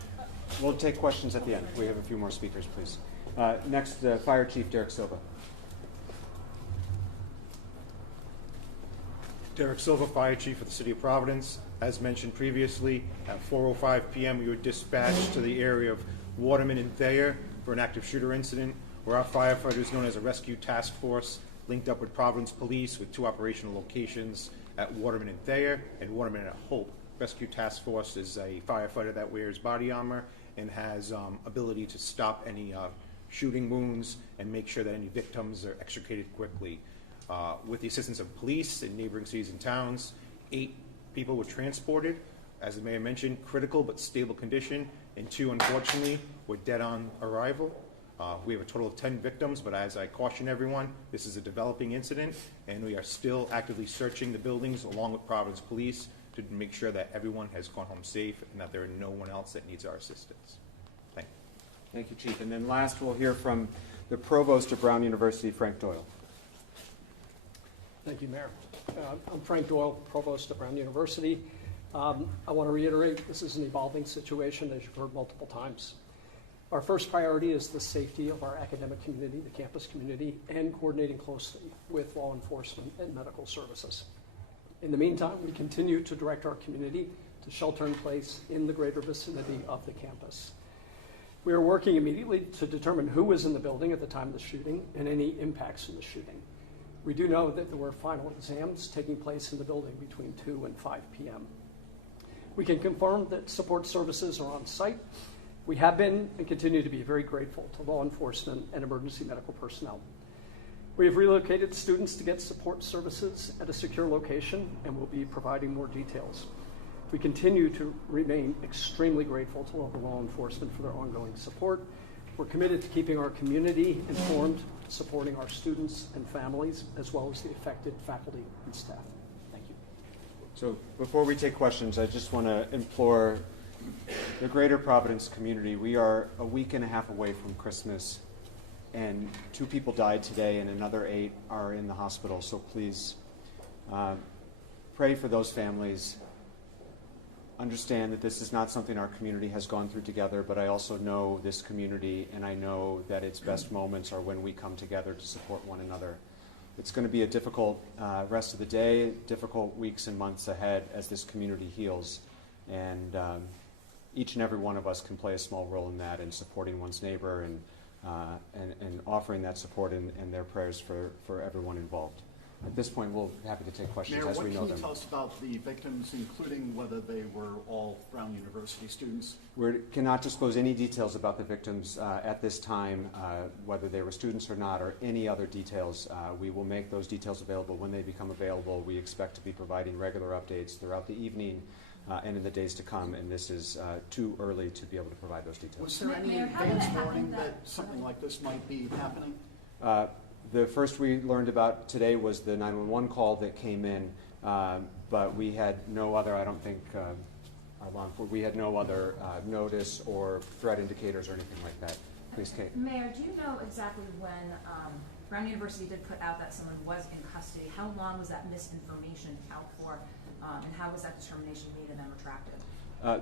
We'll take questions at the end. We have a few more speakers, please. Next, Fire Chief Derek Silva. Derek Silva, Fire Chief of the City of Providence. As mentioned previously, at 4:05 p.m. we were dispatched to the area of Waterman and Thayer for an active shooter incident, where our firefighters, known as a rescue task force, linked up with Providence Police with two operational locations at Waterman and Thayer and Waterman at Hope. Rescue Task Force is a firefighter that wears body armor and has ability to stop any shooting wounds and make sure that any victims are extricated quickly. With the assistance of police in neighboring cities and towns, 8 people were transported, as the mayor mentioned, critical but stable condition, and 2, unfortunately, were dead on arrival. We have a total of 10 victims, but as I caution everyone, this is a developing incident, and we are still actively searching the buildings along with Providence Police to make sure that everyone has gone home safe and that there are no one else that needs our assistance. Thank you. Thank you, Chief. And then last, we'll hear from the Provost of Brown University, Frank Doyle. Thank you, Mayor. I'm Frank Doyle, Provost of Brown University. I want to reiterate, this is an evolving situation, as you've heard multiple times. Our first priority is the safety of our academic community, the campus community, and coordinating closely with law enforcement and medical services. In the meantime, we continue to direct our community to shelter in place in the greater vicinity of the campus. We are working immediately to determine who was in the building at the time of the shooting and any impacts from the shooting. We do know that there were final exams taking place in the building between 2 and 5 p.m. We can confirm that support services are on site. We have been and continue to be very grateful to law enforcement and emergency medical personnel. We have relocated students to get support services at a secure location and will be providing more details. We continue to remain extremely grateful to local law enforcement for their ongoing support. We're committed to keeping our community informed, supporting our students and families, as well as the affected faculty and staff. Thank you. So before we take questions, I just want to implore the greater Providence community. We are a week and a half away from Christmas, and 2 people died today and another 8 are in the hospital. So please pray for those families. Understand that this is not something our community has gone through together, but I also know this community, and I know that its best moments are when we come together to support one another. It's going to be a difficult rest of the day, difficult weeks and months ahead as this community heals. And each and every one of us can play a small role in that, in supporting one's neighbor and offering that support and their prayers for everyone involved. At this point, we'll be happy to take questions Mayor, as we know them. what can you tell us about the victims, including whether they were all Brown University students? We cannot disclose any details about the victims at this time, whether they were students or not, or any other details. We will make those details available when they become available. We expect to be providing regular updates throughout the evening and in the days to come, and this is too early to be able to provide those details. Was there any advance warning that something like this might be happening? The first we learned about today was the 911 call that came in, but we had no other, I don't think, we had no other notice or threat indicators or anything like that. Please, Kate. Mayor, do you know exactly when Brown University did put out that someone was in custody? How long was that misinformation out for, and how was that determination made and then retracted?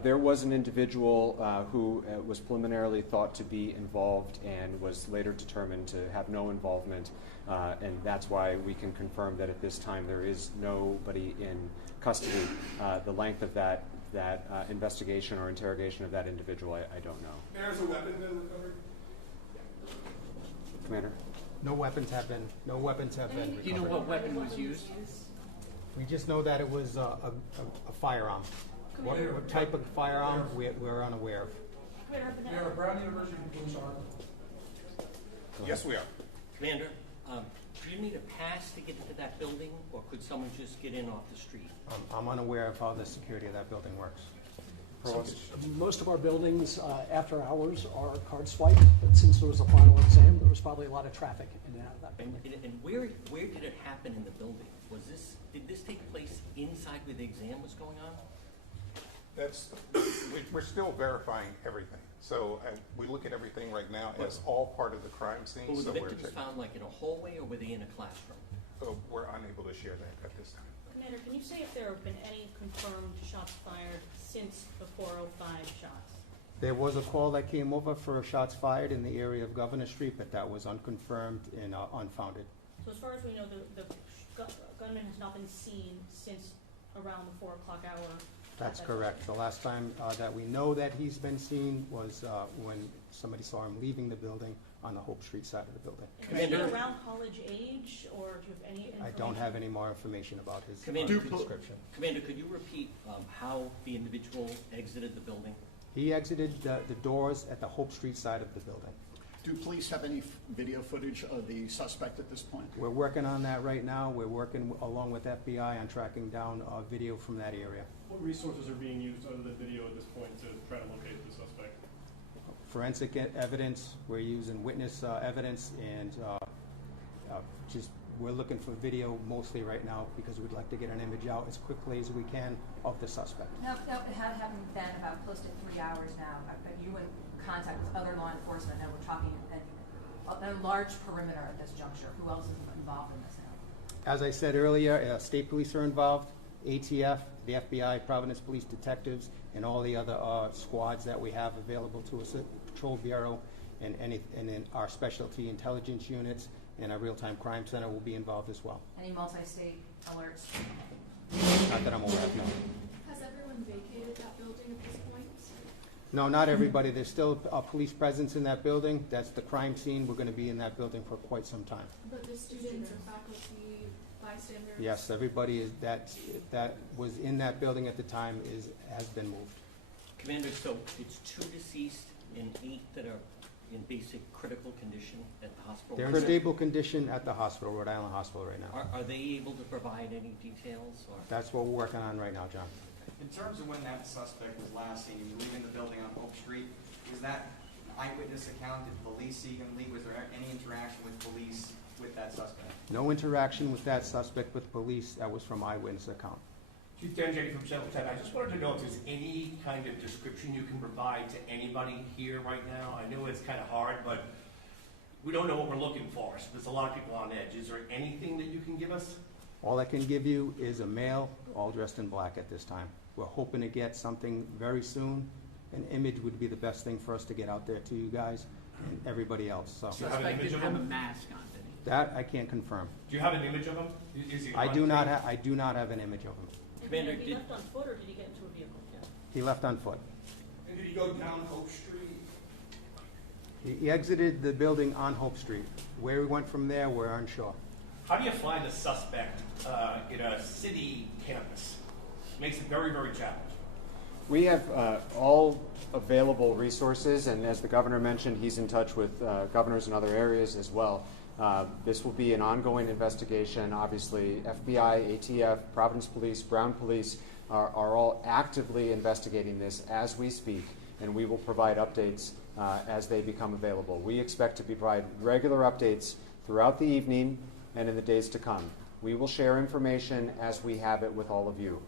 There was an individual who was preliminarily thought to be involved and was later determined to have no involvement, and that's why we can confirm that at this time there is nobody in custody. The length of that investigation or interrogation of that individual, I don't know. There's a weapon been recovered? Commander? No weapons have been recovered. Do you know what weapon was used? We just know that it was a firearm. What type of firearm we're unaware of. Mayor, Brown University police armed? Yes, we are. Commander, do you need a pass to get into that building, or could someone just get in off the street? I'm unaware of how the security of that building works. Most of our buildings after hours are card swipe, but since there was a final exam, there was probably a lot of traffic in and out of that building. And where did it happen in the building? Did this take place inside where the exam was going on? We're still verifying everything. So we look at everything right now as all part of the crime scene. Were the so victims found like in a hallway, or were they in a classroom? So we're unable to share that at this time. Commander, can you say if there have been any confirmed shots fired since the 405 shots? There was a call that came over for shots fired in the area of Governor Street, but that was unconfirmed and unfounded. So as far as we know, the gunman has not been seen since around the 4 o'clock hour. That's correct. The last time that we know that he's been seen was when somebody saw him leaving the building on the Hope Street side of the building. Is he around college age, or do you have any information? I don't have any more information about his description. Commander, could you repeat how the individual exited the building? He exited the doors at the Hope Street side of the building. Do police have any video footage of the suspect at this point? We're working on that right now. We're working along with FBI on tracking down video from that area. What resources are being used other than video at this point to try to locate the suspect? forensic evidence, we're using witness evidence, and just we're looking for video mostly right now because we'd like to get an image out as quickly as we can of the suspect. Now, it had happened then about close to 3 hours now. Are you in contact with other law enforcement? Now we're talking a large perimeter at this juncture. Who else is involved in this now? As I said earlier, state police are involved, ATF, the FBI, Providence Police Detectives, and all the other squads that we have available to us, Patrol Bureau, and then our specialty intelligence units and our real-time crime center will be involved as well. Any multi-state alerts? Not that I'm aware of, no. Has everyone vacated that building at this point? No, not everybody. There's still a police presence in that building. That's the crime scene. We're going to be in that building for quite some time. But the students or faculty, bystanders? Yes, everybody is that was in that building at the time has been moved. Commander, so it's 2 deceased and 8 that are in basic critical condition at the hospital? They're in stable condition at the hospital, Rhode Island Hospital right now. Are they able to provide any details? Or? That's what we're working on right now, John. In terms of when that suspect was last seen, he was leaving the building on Hope Street. Was that an eyewitness account? Did police see him leave? Was there any interaction with police with that suspect? No interaction with that suspect with police. That was from eyewitness account. Chief Danjay from Channel 10. I just wanted to know if there's any kind of description you can provide to anybody here right now. I know it's kind of hard, but we don't know what we're looking for. So there's a lot of people on edge. Is there anything that you can give us? All I can give you is a male, all dressed in black at this time. We're hoping to get something very soon. An image would be the best thing for us to get out there to you guys and everybody else. So Do you have an image of him? a mask on, did he? that I can't confirm. Do you have an image of him? Is he I do not have an image of him. Commander, did he left on foot or did he get into a vehicle? Yeah. He left on foot. And did he go down Hope Street? He exited the building on Hope Street. Where he went from there, we're unsure. How do you find a suspect in a city campus? Makes it very, very challenging. We have all available resources, and as the governor mentioned, he's in touch with governors in other areas as well. This will be an ongoing investigation. Obviously, FBI, ATF, Providence Police, Brown Police are all actively investigating this as we speak, and we will provide updates as they become available. We expect to provide regular updates throughout the evening and in the days to come. We will share information as we have it with all of you.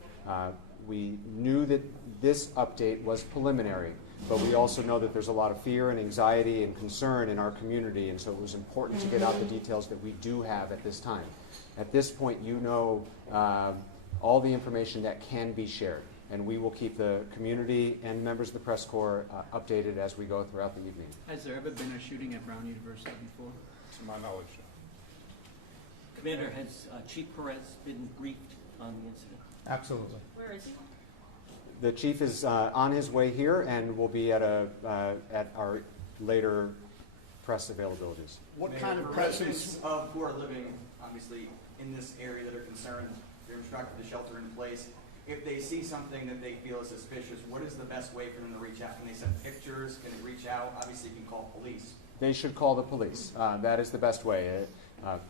We knew that this update was preliminary, but we also know that there's a lot of fear and anxiety and concern in our community, and so it was important to get out the details that we do have at this time. At this point, you know all the information that can be shared, and we will keep the community and members of the press corps updated as we go throughout the evening. Has there ever been a shooting at Brown University before? To my knowledge. Commander, has Chief Perez been briefed on the incident? Absolutely. Where is he? The chief is on his way here and will be at our later press availabilities. What kind of residents of who are living, obviously, in this area that are concerned, they're instructed to shelter in place, if they see something that they feel is suspicious, what is the best way for them to reach out? Can they send pictures? Can they reach out? Obviously, you can call police. They should call the police. That is the best way.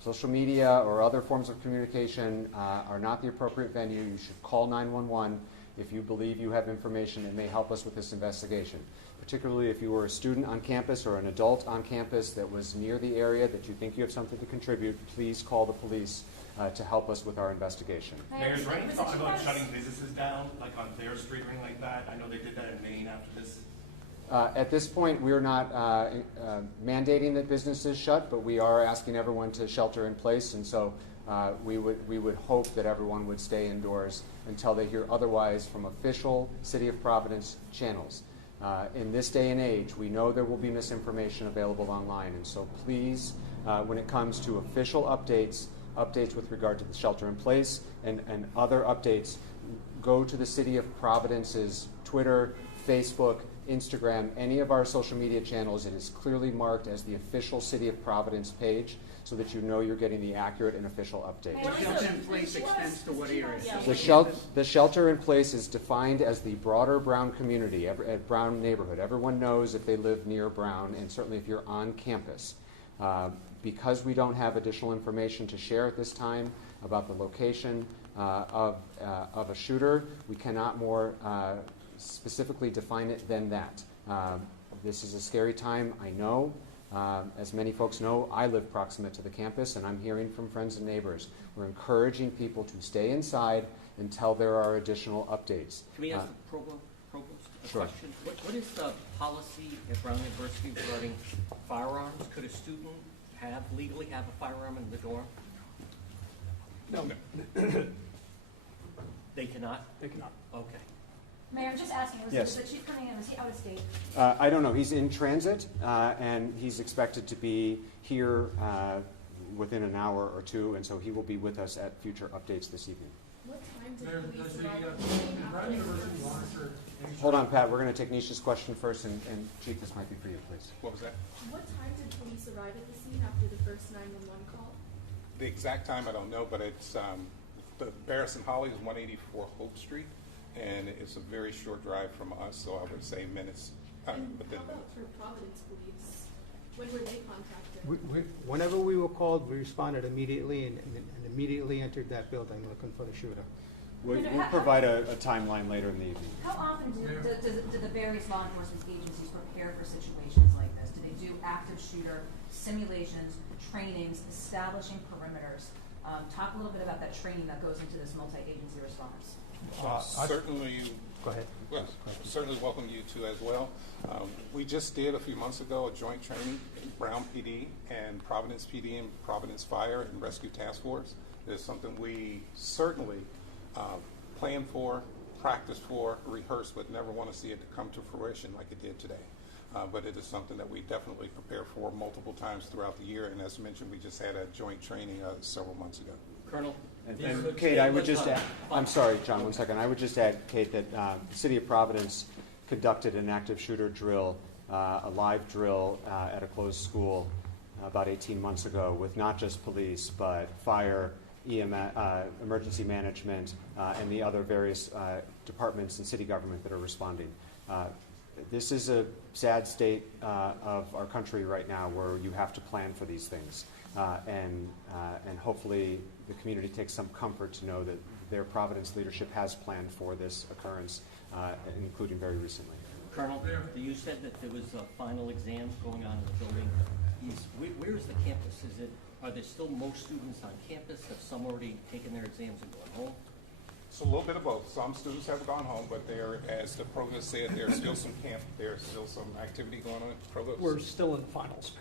Social media or other forms of communication are not the appropriate venue. You should call 911 if you believe you have information that may help us with this investigation. Particularly if you were a student on campus or an adult on campus that was near the area that you think you have something to contribute, please call the police to help us with our investigation. Mayor, is there any thought about shutting businesses down, like on Thayer Street or anything like that? I know they did that in Maine after this. At this point, we're not mandating that businesses shut, but we are asking everyone to shelter in place, and so we would hope that everyone would stay indoors until they hear otherwise from official City of Providence channels. In this day and age, we know there will be misinformation available online, and so please, when it comes to official updates with regard to the shelter in place and other updates, go to the City of Providence's Twitter, Facebook, Instagram, any of our social media channels. It is clearly marked as the official City of Providence page so that you know you're getting the accurate and official update. The shelter in place extends to what area? The shelter in place is defined as the broader Brown community, Brown neighborhood. Everyone knows if they live near Brown, and certainly if you're on campus. Because we don't have additional information to share at this time about the location of a shooter, we cannot more specifically define it than that. This is a scary time, I know. As many folks know, I live proximate to the campus, and I'm hearing from friends and neighbors. We're encouraging people to stay inside until there are additional updates. Can we ask the provost a Sure. question? What is the policy at Brown University regarding firearms? Could a student legally have a firearm in the dorm? No. They cannot? They cannot. Okay. Mayor, I'm just asking, Yes. the chief coming in, was he out of state? I don't know. He's in transit, and he's expected to be here within an hour or two, and so he will be with us at future updates this evening. What time did police arrive at the scene after the first? Hold on, Pat. We're going to take Nisha's question first, and Chief, this might be for you, please. What was that? What time did police arrive at the scene after the first 911 call? The exact time I don't know, but it's the Barris and Holly is 184 Hope Street, and it's a very short drive from us, so I would say minutes. And Within how about minutes. for Providence Police? When were they contacted? Whenever we were called, we responded immediately and immediately entered that building looking for the shooter. We'll provide a timeline later in the evening. How often do the various law enforcement agencies prepare for situations like this? Do they do active shooter simulations, trainings, establishing perimeters? Talk a little bit about that training that goes into this multi-agency response. Certainly. Go ahead. Well, certainly welcome you to as well. We just did a few months ago a joint training in Brown PD and Providence PD and Providence Fire and Rescue Task Force. It's something we certainly plan for, practice for, rehearse, but never want to see it come to fruition like it did today. But it is something that we definitely prepare for multiple times throughout the year. And as mentioned, we just had a joint training several months ago. Colonel? And Kate, I would just add, I'm sorry, John, 1 second. I would just add, Kate, that the City of Providence conducted an active shooter drill, a live drill at a closed school about 18 months ago with not just police, but fire, EMS, emergency management, and the other various departments in city government that are responding. This is a sad state of our country right now where you have to plan for these things. And hopefully the community takes some comfort to know that their Providence leadership has planned for this occurrence, including very recently. Colonel, you said that there was a final exam going on in the building. Where is the campus? Are there still most students on campus? Have some already taken their exams and gone home? So a little bit of both. Some students have gone home, but there, as the provost said, there's still some there's still some activity going on. Provost? We're still in finals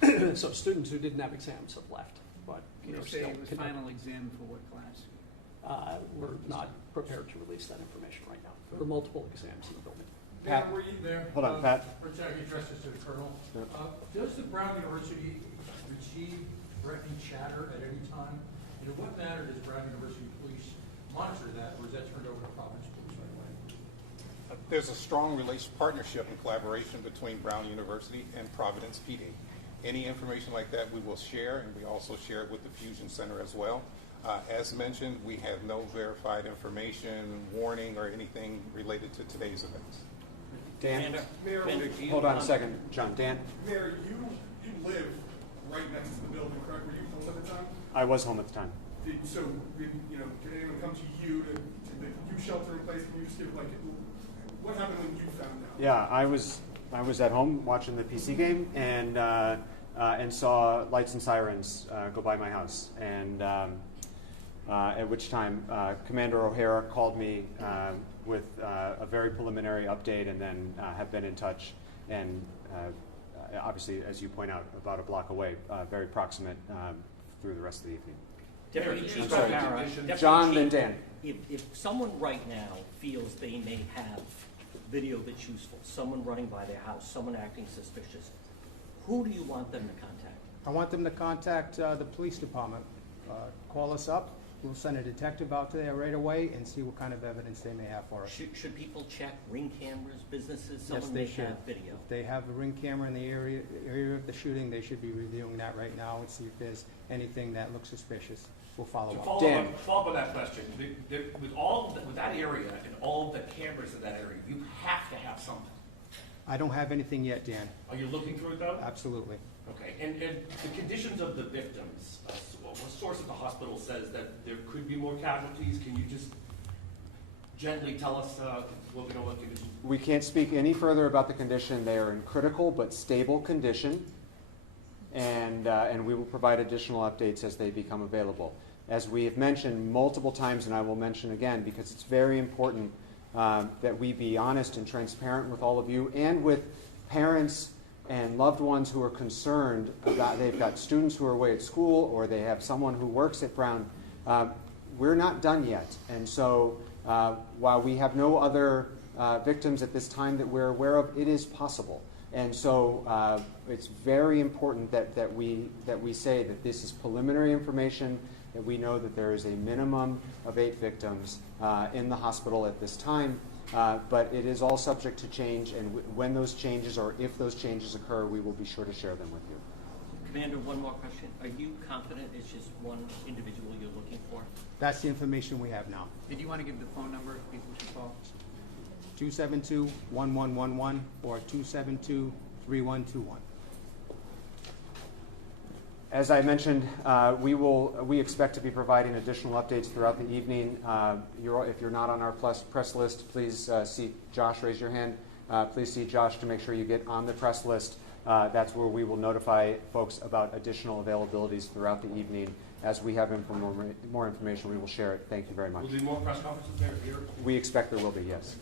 period. So students who didn't have exams have left, but Can you they're say still it was conducting. final exam for what class? We're not prepared to release that information right now. There are multiple exams in the building. Pat, were you there? hold on, Pat. Rich, I can address this to the Colonel. Yep. Does the Brown University receive threatening chatter at any time? And in what manner does Brown University Police monitor that, or is that turned over to Providence Police right away? There's a strong partnership and collaboration between Brown University and Providence PD. Any information like that we will share, and we also share it with the Fusion Center as well. As mentioned, we have no verified information, warning, or anything related to today's events. Dan, Mayor, hold on a second. John, Dan? Mayor, you live right next to the building, correct? Were you home at the time? I was home at the time. Did anyone come to you to you shelter in place? Can you just give what happened when you found out? Yeah, I was at home watching the PC game and saw lights and sirens go by my house, and at which time Commander O'Hara called me with a very preliminary update, and then have been in touch, and obviously, as you point out, about a block away, very proximate through the rest of the evening. Deputy I'm Chief sorry. O'Hara, Deputy John, Chief, then Dan. If someone right now feels they may have video that's useful, someone running by their house, someone acting suspicious, who do you want them to contact? I want them to contact the police department. Call us up. We'll send a detective out there right away and see what kind of evidence they may have for us. Should people check ring cameras, businesses? Yes, Someone they may should. have video. If they have a ring camera in the area of the shooting, they should be reviewing that right now and see if there's anything that looks suspicious. We'll follow up. Follow up on that question. With that area and all of the cameras in that area, you have to have something. I don't have anything yet, Dan. Are you looking through it though? Absolutely. Okay, and the conditions of the victims, a source at the hospital says that there could be more casualties. Can you just gently tell us what we know what condition? We can't speak any further about the condition. They are in critical but stable condition, and we will provide additional updates as they become available. As we have mentioned multiple times, and I will mention again because it's very important that we be honest and transparent with all of you and with parents and loved ones who are concerned about they've got students who are away at school or they have someone who works at Brown. We're not done yet, and so while we have no other victims at this time that we're aware of, it is possible. And so it's very important that we say that this is preliminary information, that we know that there is a minimum of 8 victims in the hospital at this time, but it is all subject to change, and when those changes or if those changes occur, we will be sure to share them with you. Commander, one more question. Are you confident it's just one individual you're looking for? That's the information we have now. Did you want to give the phone number people should call? 272-1111 or 272-3121. As I mentioned, we expect to be providing additional updates throughout the evening. If you're not on our press list, please see Josh. Raise your hand. Please see Josh to make sure you get on the press list. That's where we will notify folks about additional availabilities throughout the evening. As we have more information, we will share it. Thank you very much. Will there be more press conferences there here? We expect there will be, yes.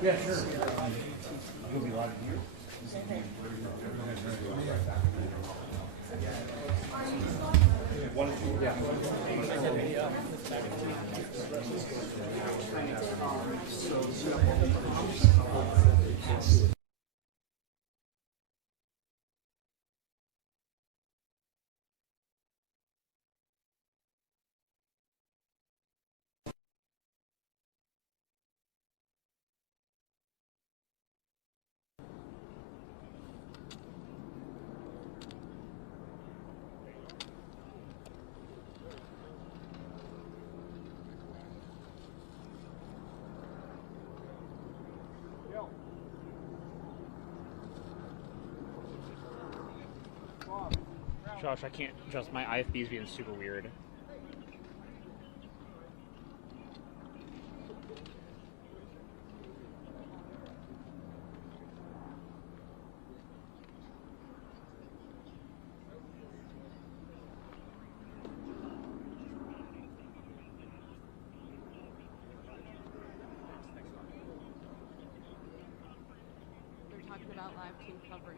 Yeah, sure. You'll be live here. One and two. Yeah. Josh, I can't adjust my IFB's being super weird. They're talking about live team coverage.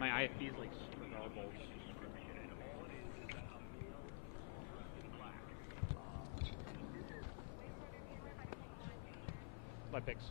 My IFB is like super garbled. Light picks.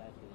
Exactly.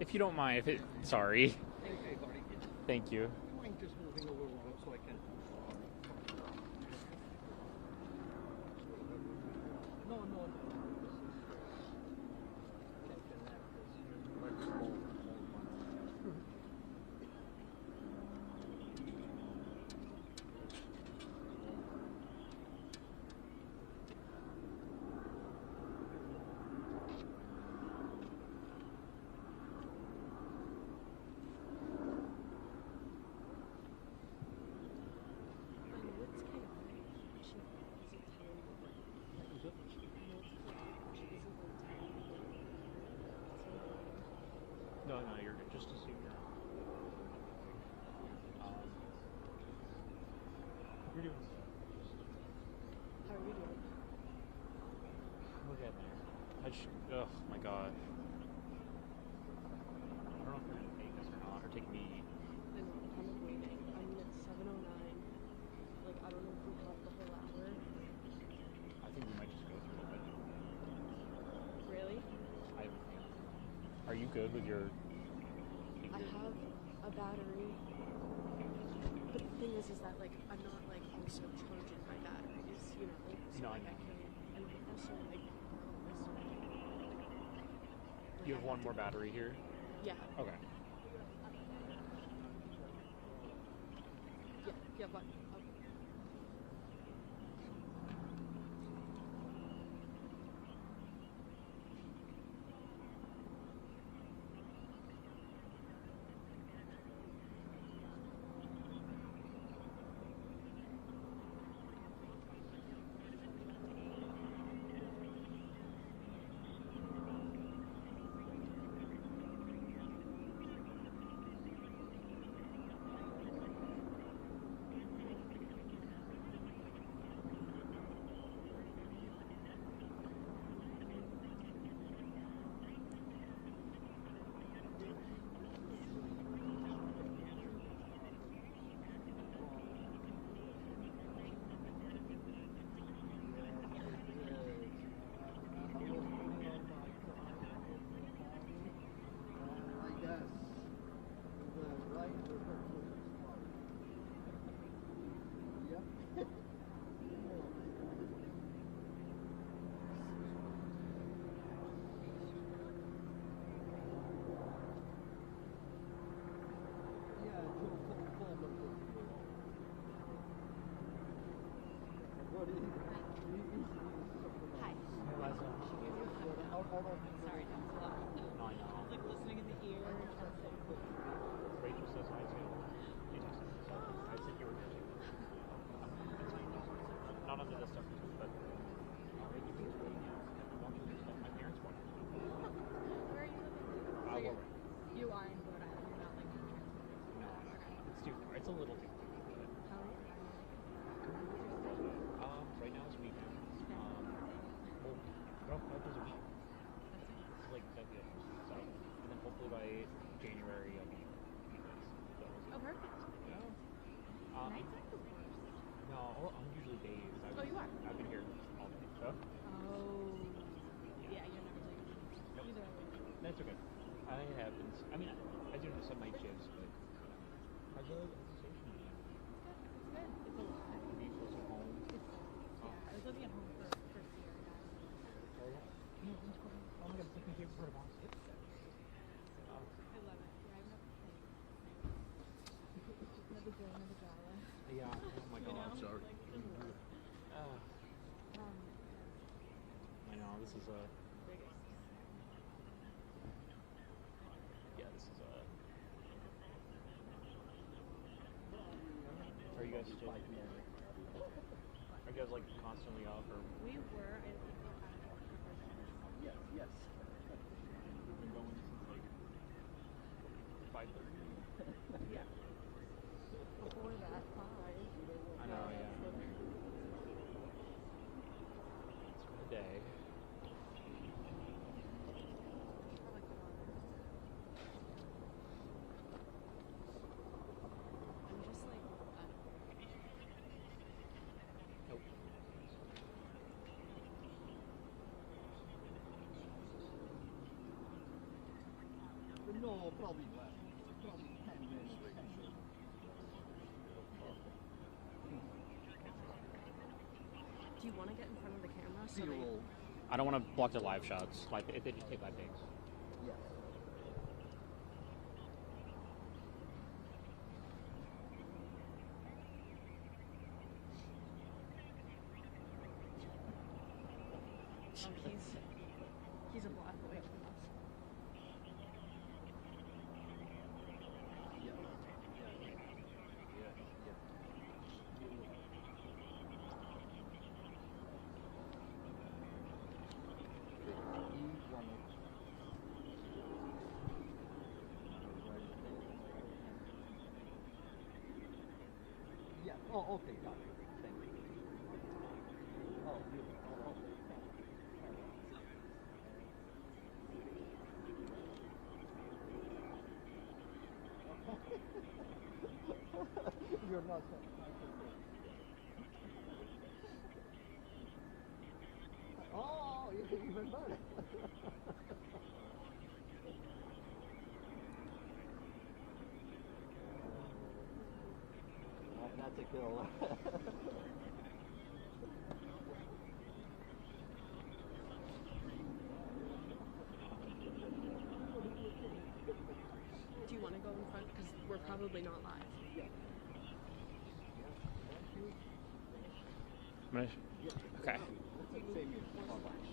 If you don't mind, sorry. Hey, buddy. Thank you. Do you mind just moving a little up so I can? No. No, you're good. Just assume you're. You're doing. How are we doing? We're getting there. Oh my god. I don't know if they're gonna take us or not, or take me. I know, I'm kind of waiting. I mean, it's 7:09. Like, I don't know if we have the whole hour. I think we might just go through it. Really? Are you good with your? I have a battery. But the thing is that, like, I'm not, like, also charging my batteries, you know? So, No, I like, know. I can, and also, like, You have one more battery here? yeah. Okay. Yeah, but, okay. Hi. Sorry, no, it's a lot. No, I know. Like listening in the ear. Rachel says hi too. You texted me, so I said you were here too. Not under this circumstance, but Rachel was waiting out. My parents wanted to. Where are you living? Warwick. You are in Rhode Island. You're not like No, it's too far. It's a little too far. But How are you? right now it's weekends. Well, there's a week. It's like that'd be it. So, and then hopefully by January I'll be weekdays. So we'll see. Oh, perfect. Yeah. Nights are the worst. No, I'm usually days. Oh, you are? I've been here all day. So. Oh. Yeah, you're never leaving. Nope. Either are we. That's okay. It happens. I mean, I do some night shifts, but how's the station? It's good. It's a lot. Being close to home. Yeah, I was living at home for a year now. Oh yeah. Oh my god, it's like my favorite part of Boston. I love it. Yeah, I've never joined another gala. Yeah. Oh my You god. know? Sorry. Like, doesn't work. I know this is a. Yeah, this is a. Are you guys still? Are you guys like constantly off or? We were. I think we had a couple of days. Yes. We've been going since like 5:30. Yeah. Before that, 5. I know, yeah. It's for the day. I'm just like, Nope. probably less. Probably 10 minutes. Do you want to get in front of the camera so they... I don't want to block the live shots. Like if they just take my pics. Yes. Oh, he's a block away from us. Yeah. Oh, okay, got it. Thank you. Oh, you. Oh, okay. You're not. Oh, even better. That's a kill. Do you want to go in front? Because we're probably not live. I'm gonna, okay.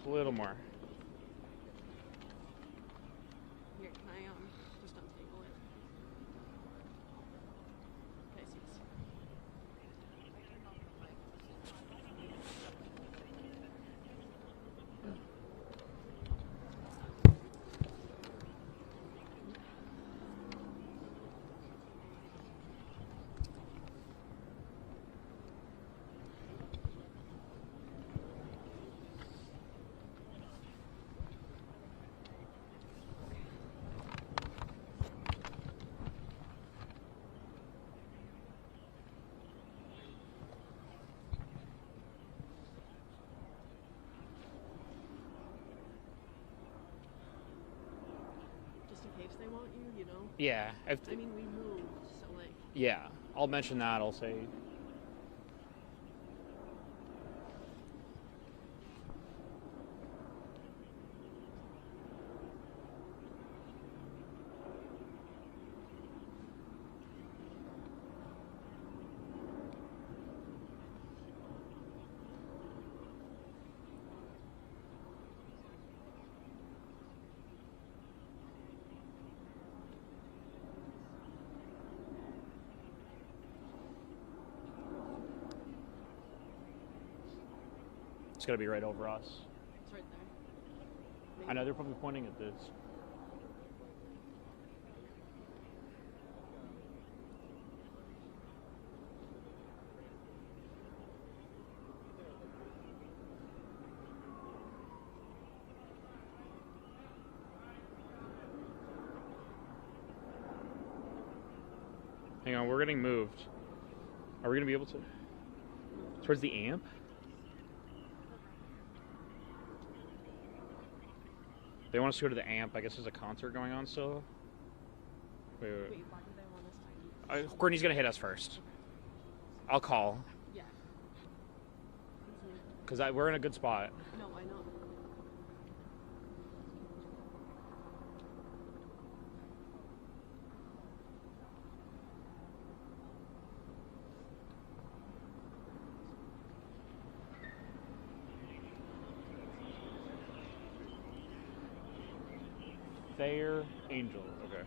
A little more. Here, can I just untangle it? Okay, see this. Just in case they want you, you know? Yeah. I mean, we moved, so like... Yeah. I'll mention that. I'll say. It's gotta be right over us. It's right there. I know they're probably pointing at this. Hang on, we're getting moved. Are we gonna be able to? Towards the amp? They want us to go to the amp. I guess there's a concert going on still. Wait. Wait, why do they want us to? Courtney's gonna hit us first. I'll call. Yeah. Because we're in a good spot. No, I know. Thayer Angel. Okay.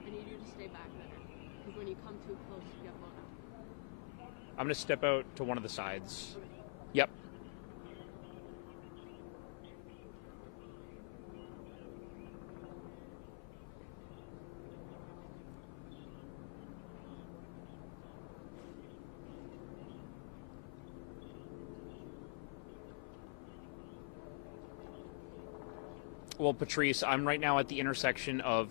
I need you to stay back there. Because when you come too close, you get blown up. I'm gonna step out to one of the sides. Yep. Well, Patrice, I'm right now at the intersection of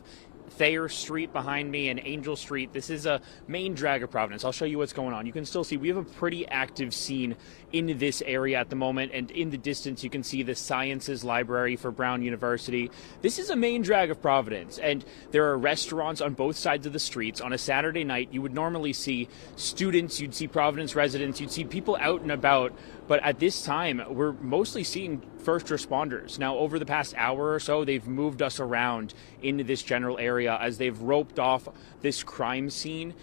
Thayer Street behind me and Angel Street. This is a main drag of Providence. I'll show you what's going on. You can still see we have a pretty active scene in this area at the moment, and in the distance you can see the Sciences Library for Brown University. This is a main drag of Providence, and there are restaurants on both sides of the streets. On a Saturday night, you would normally see students, you'd see Providence residents, you'd see people out and about, but at this time, we're mostly seeing first responders. Now, over the past hour or so, they've moved us around into this general area as they've roped off this crime scene.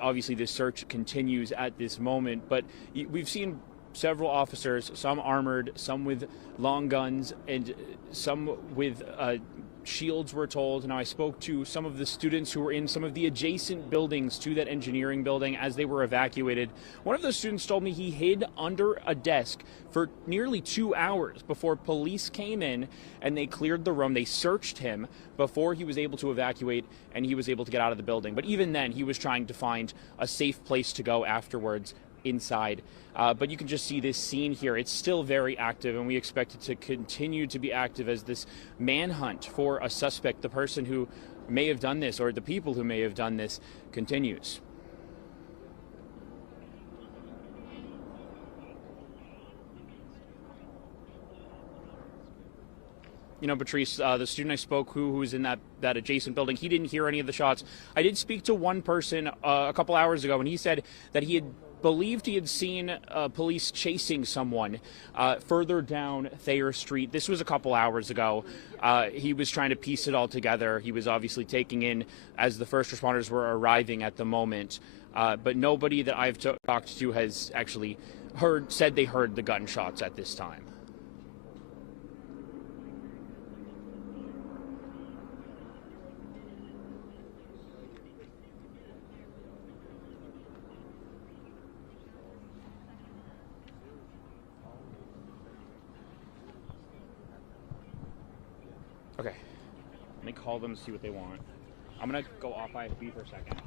Obviously, this search continues at this moment, but we've seen several officers, some armored, some with long guns, and some with shields, we're told. Now, I spoke to some of the students who were in some of the adjacent buildings to that engineering building as they were evacuated. One of those students told me he hid under a desk for nearly 2 hours before police came in and they cleared the room. They searched him before he was able to evacuate and he was able to get out of the building. But even then, he was trying to find a safe place to go afterwards inside. But you can just see this scene here. It's still very active, and we expect it to continue to be active as this manhunt for a suspect, the person who may have done this, or the people who may have done this, continues. You know, Patrice, the student I spoke who was in that adjacent building, he didn't hear any of the shots. I did speak to one person a couple hours ago, and he said that he had believed he had seen police chasing someone further down Thayer Street. This was a couple hours ago. He was trying to piece it all together. He was obviously taking in as the first responders were arriving at the moment. But nobody that I've talked to has actually said they heard the gunshots at this time. Okay, let me call them and see what they want. I'm gonna go off IFB for a second.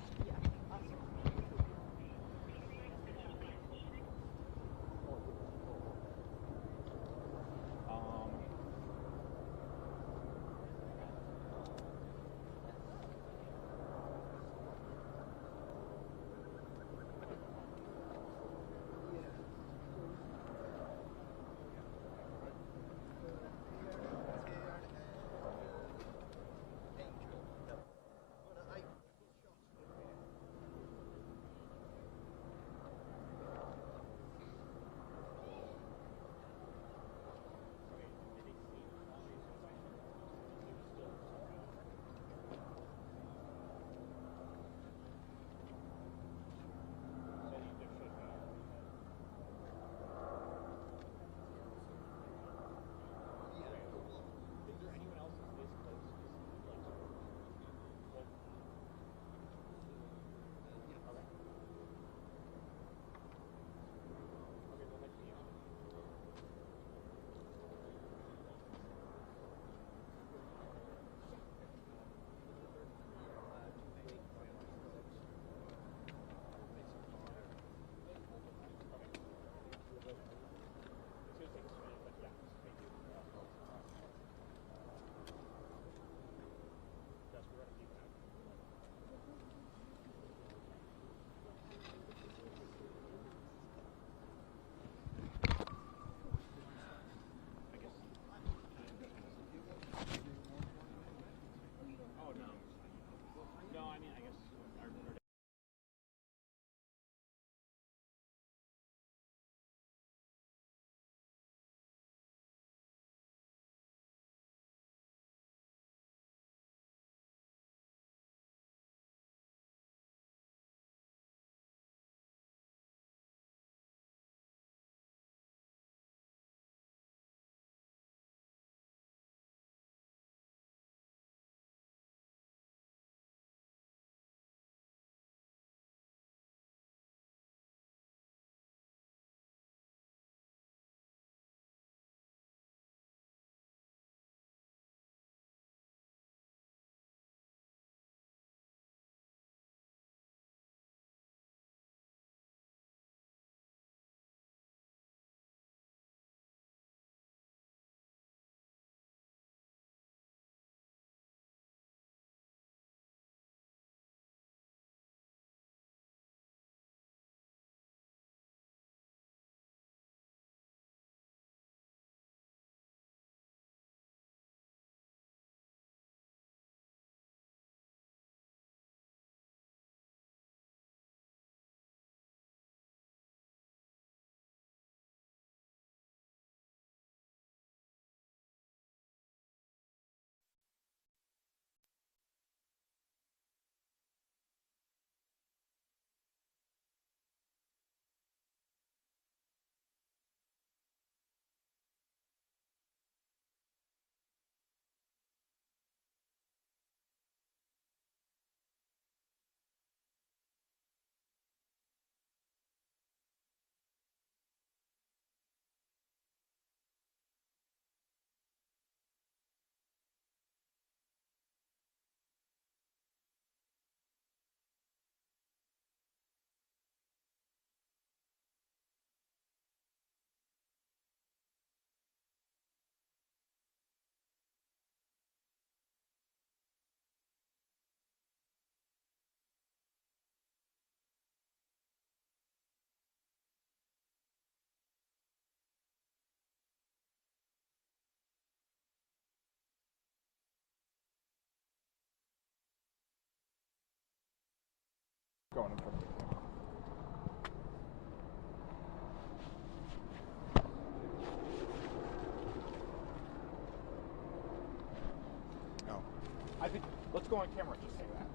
camera just say that.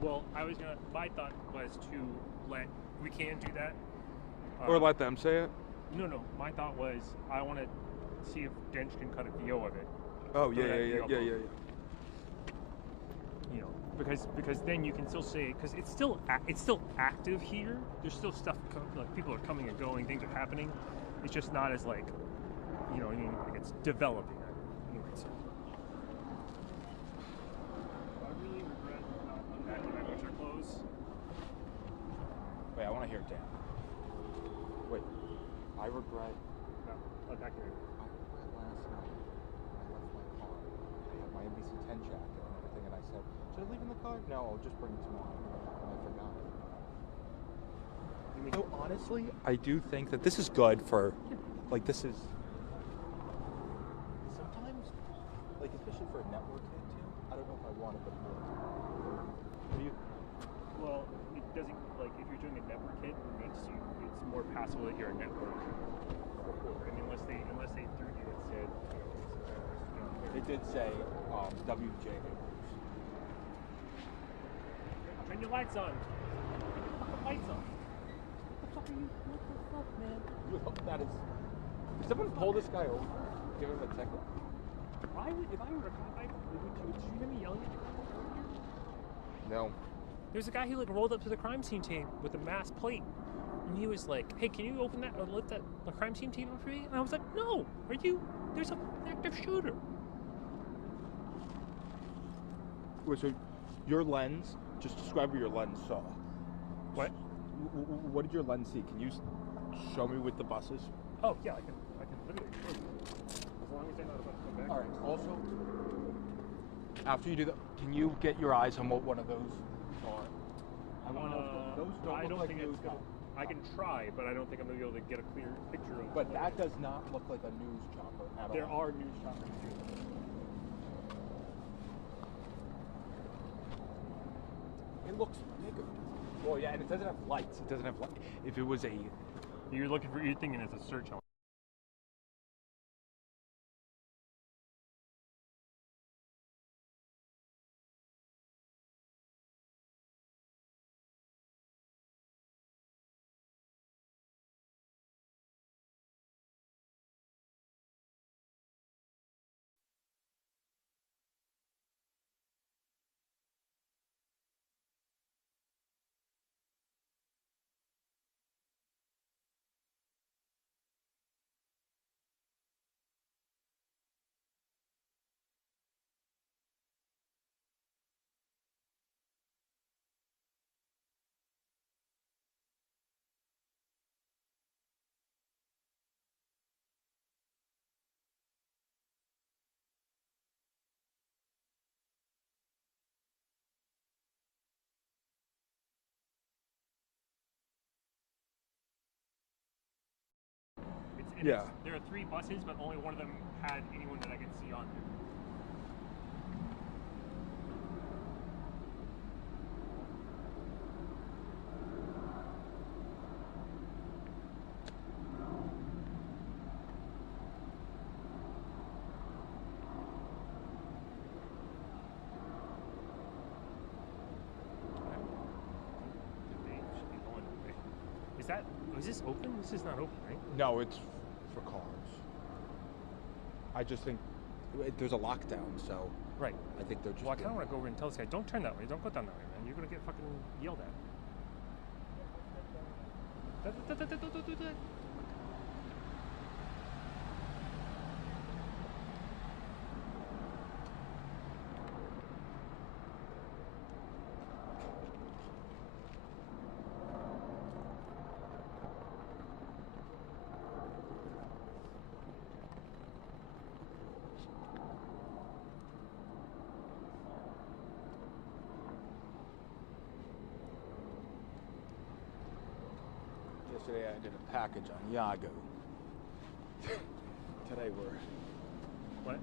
Well, my thought was to we can do that. Or let them say it? No, my thought was I want to see if Dench can cut a VO of it. Oh, Throw that VO yeah. You know, because then you can still say, because it's still active here. There's still stuff, like people are coming and going, things are happening. It's just not as like, you know, like it's developing. Anyway, so. I really regret not unpacking my winter clothes. Wait, I want to hear Dan. Wait, I regret. No, unpacking it. I regret last night when I left my car. I had my NBC 10 jacket and everything, and I said, should I leave in the car? No, I'll just bring it tomorrow. And I forgot. So honestly, I do think that this is good for, like, this is sometimes, like, especially for a network hit too. I don't know if I want it, but more. What do you? Well, it doesn't, like, if you're doing a network hit, it's more passable that you're a network reporter. I mean, unless they threw you and said, They did say WJ. Turn your lights on. Put the lights on. What the fuck, man? That is. If someone pull this guy over, give him a ticket. If I were a cop, would you hear me yelling at the guy earlier? No. There's a guy who like rolled up to the crime scene tape with a mass plate, and he was like, "Hey, can you open that or lift the crime scene tape up for me?" And I was like, "No, there's an active shooter." Wait, so your lens? Just describe what your lens saw. What? What did your lens see? Can you show me with the buses? Oh yeah, I can literally show you. As long as they're not about to come back. All right. Also, after you do that, can you get your eyes on what one of those are? I want to know. Those don't look like news. I can try, but I don't think I'm gonna be able to get a clear picture of. But that does not look like a news chopper at all. There are news choppers too. It looks bigger. Well, yeah, and it doesn't have lights. It doesn't have light. If it was a, you're thinking it's a search. Yeah. There are 3 buses, but only one of them had anyone that I could see on there. Is this open? This is not open, right? No, it's for cars. I just think there's a lockdown, so right. I think they're just. Well, I kind of want to go over and tell this guy, don't turn that way. Don't go down that way, man. You're gonna get fucking yelled at. Don't do that. Yesterday I did a package on Yahoo. Today we're. What?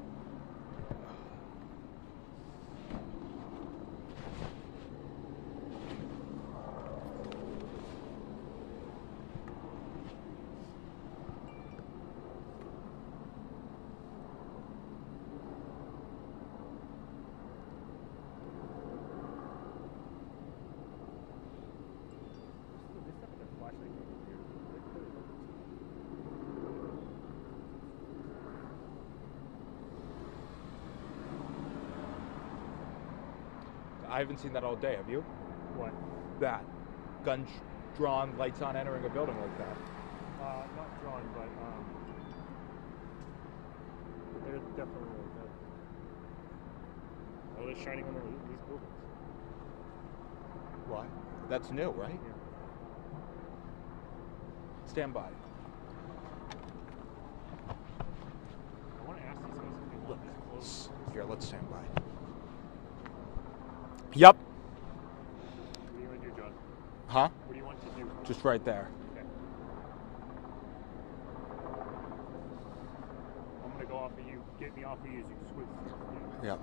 I haven't seen that all day. Have you? What? That. Guns drawn, lights on, entering a building like that. Not drawn, but they're definitely like that. Oh, they're shining on these buildings. Why? That's new, right? Yeah. Stand by. I want to ask these guys if they want this close. Here, let's stand by. Yep. What do you want to do, John? Huh? What do you want to do? Just right there. Okay. I'm gonna go off of you. Get me off of you as you squid. Yeah.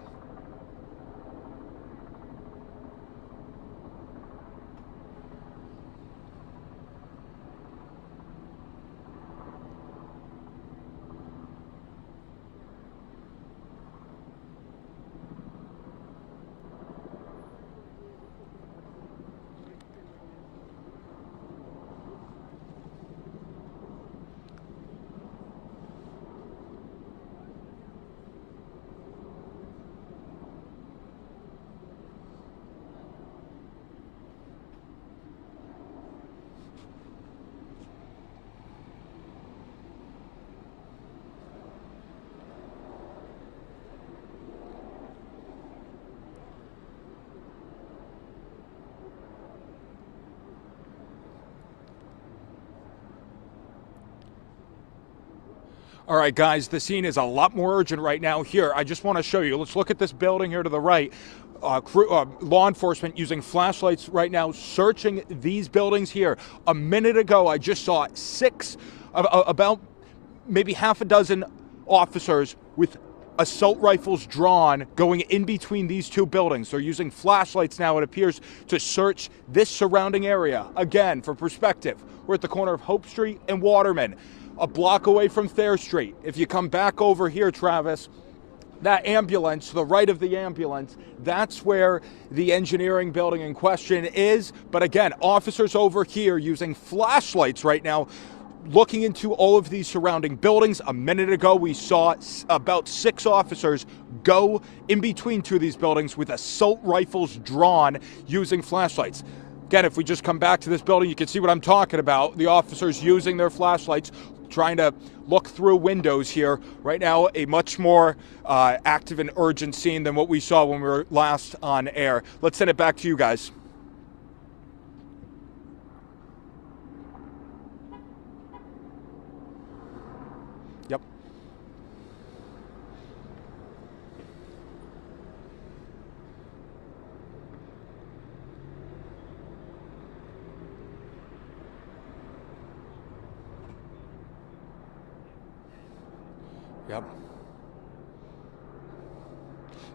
All right, guys, the scene is a lot more urgent right now here. I just want to show you. Let's look at this building here to the right. Law enforcement using flashlights right now searching these buildings here. A minute ago, I just saw about maybe half a dozen officers with assault rifles drawn going in between these two buildings. They're using flashlights now, it appears, to search this surrounding area. Again, for perspective, we're at the corner of Hope Street and Waterman, a block away from Thayer Street. If you come back over here, Travis, that ambulance, to the right of the ambulance, that's where the engineering building in question is. But again, officers over here using flashlights right now, looking into all of these surrounding buildings. A minute ago, we saw about 6 officers go in between 2 of these buildings with assault rifles drawn using flashlights. Again, if we just come back to this building, you can see what I'm talking about. The officers using their flashlights, trying to look through windows here. Right now, a much more active and urgent scene than what we saw when we were last on air. Let's send it back to you guys. Yep. Yep.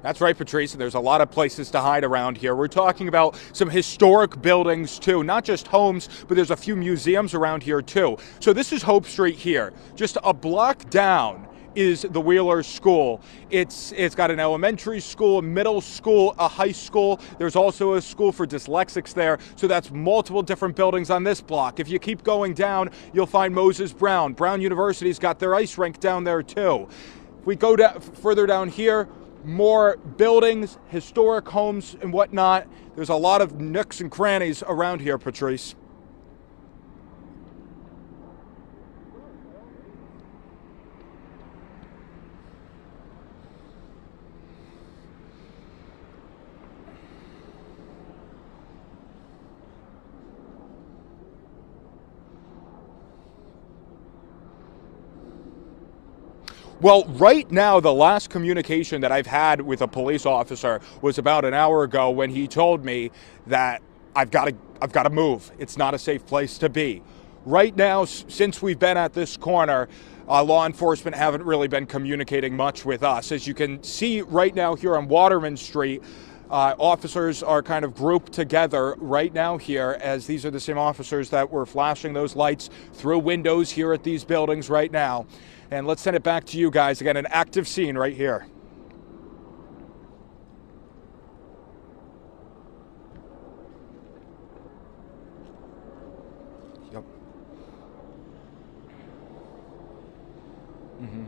That's right, Patrice. There's a lot of places to hide around here. We're talking about some historic buildings, too. Not just homes, but there's a few museums around here, too. So this is Hope Street here. Just a block down is the Wheeler School. It's got an elementary school, a middle school, a high school. There's also a school for dyslexics there. So that's multiple different buildings on this block. If you keep going down, you'll find Moses Brown. Brown University's got their ice rink down there too. If we go further down here, more buildings, historic homes and whatnot. There's a lot of nooks and crannies around here, Patrice. Well, right now, the last communication that I've had with a police officer was about an hour ago when he told me that I've got to move. It's not a safe place to be. Right now, since we've been at this corner, law enforcement haven't really been communicating much with us. As you can see right now here on Waterman Street, officers are kind of grouped together right now here, as these are the same officers that were flashing those lights through windows here at these buildings right now. And let's send it back to you guys. Again, an active scene right here. Yep. Mm-hmm.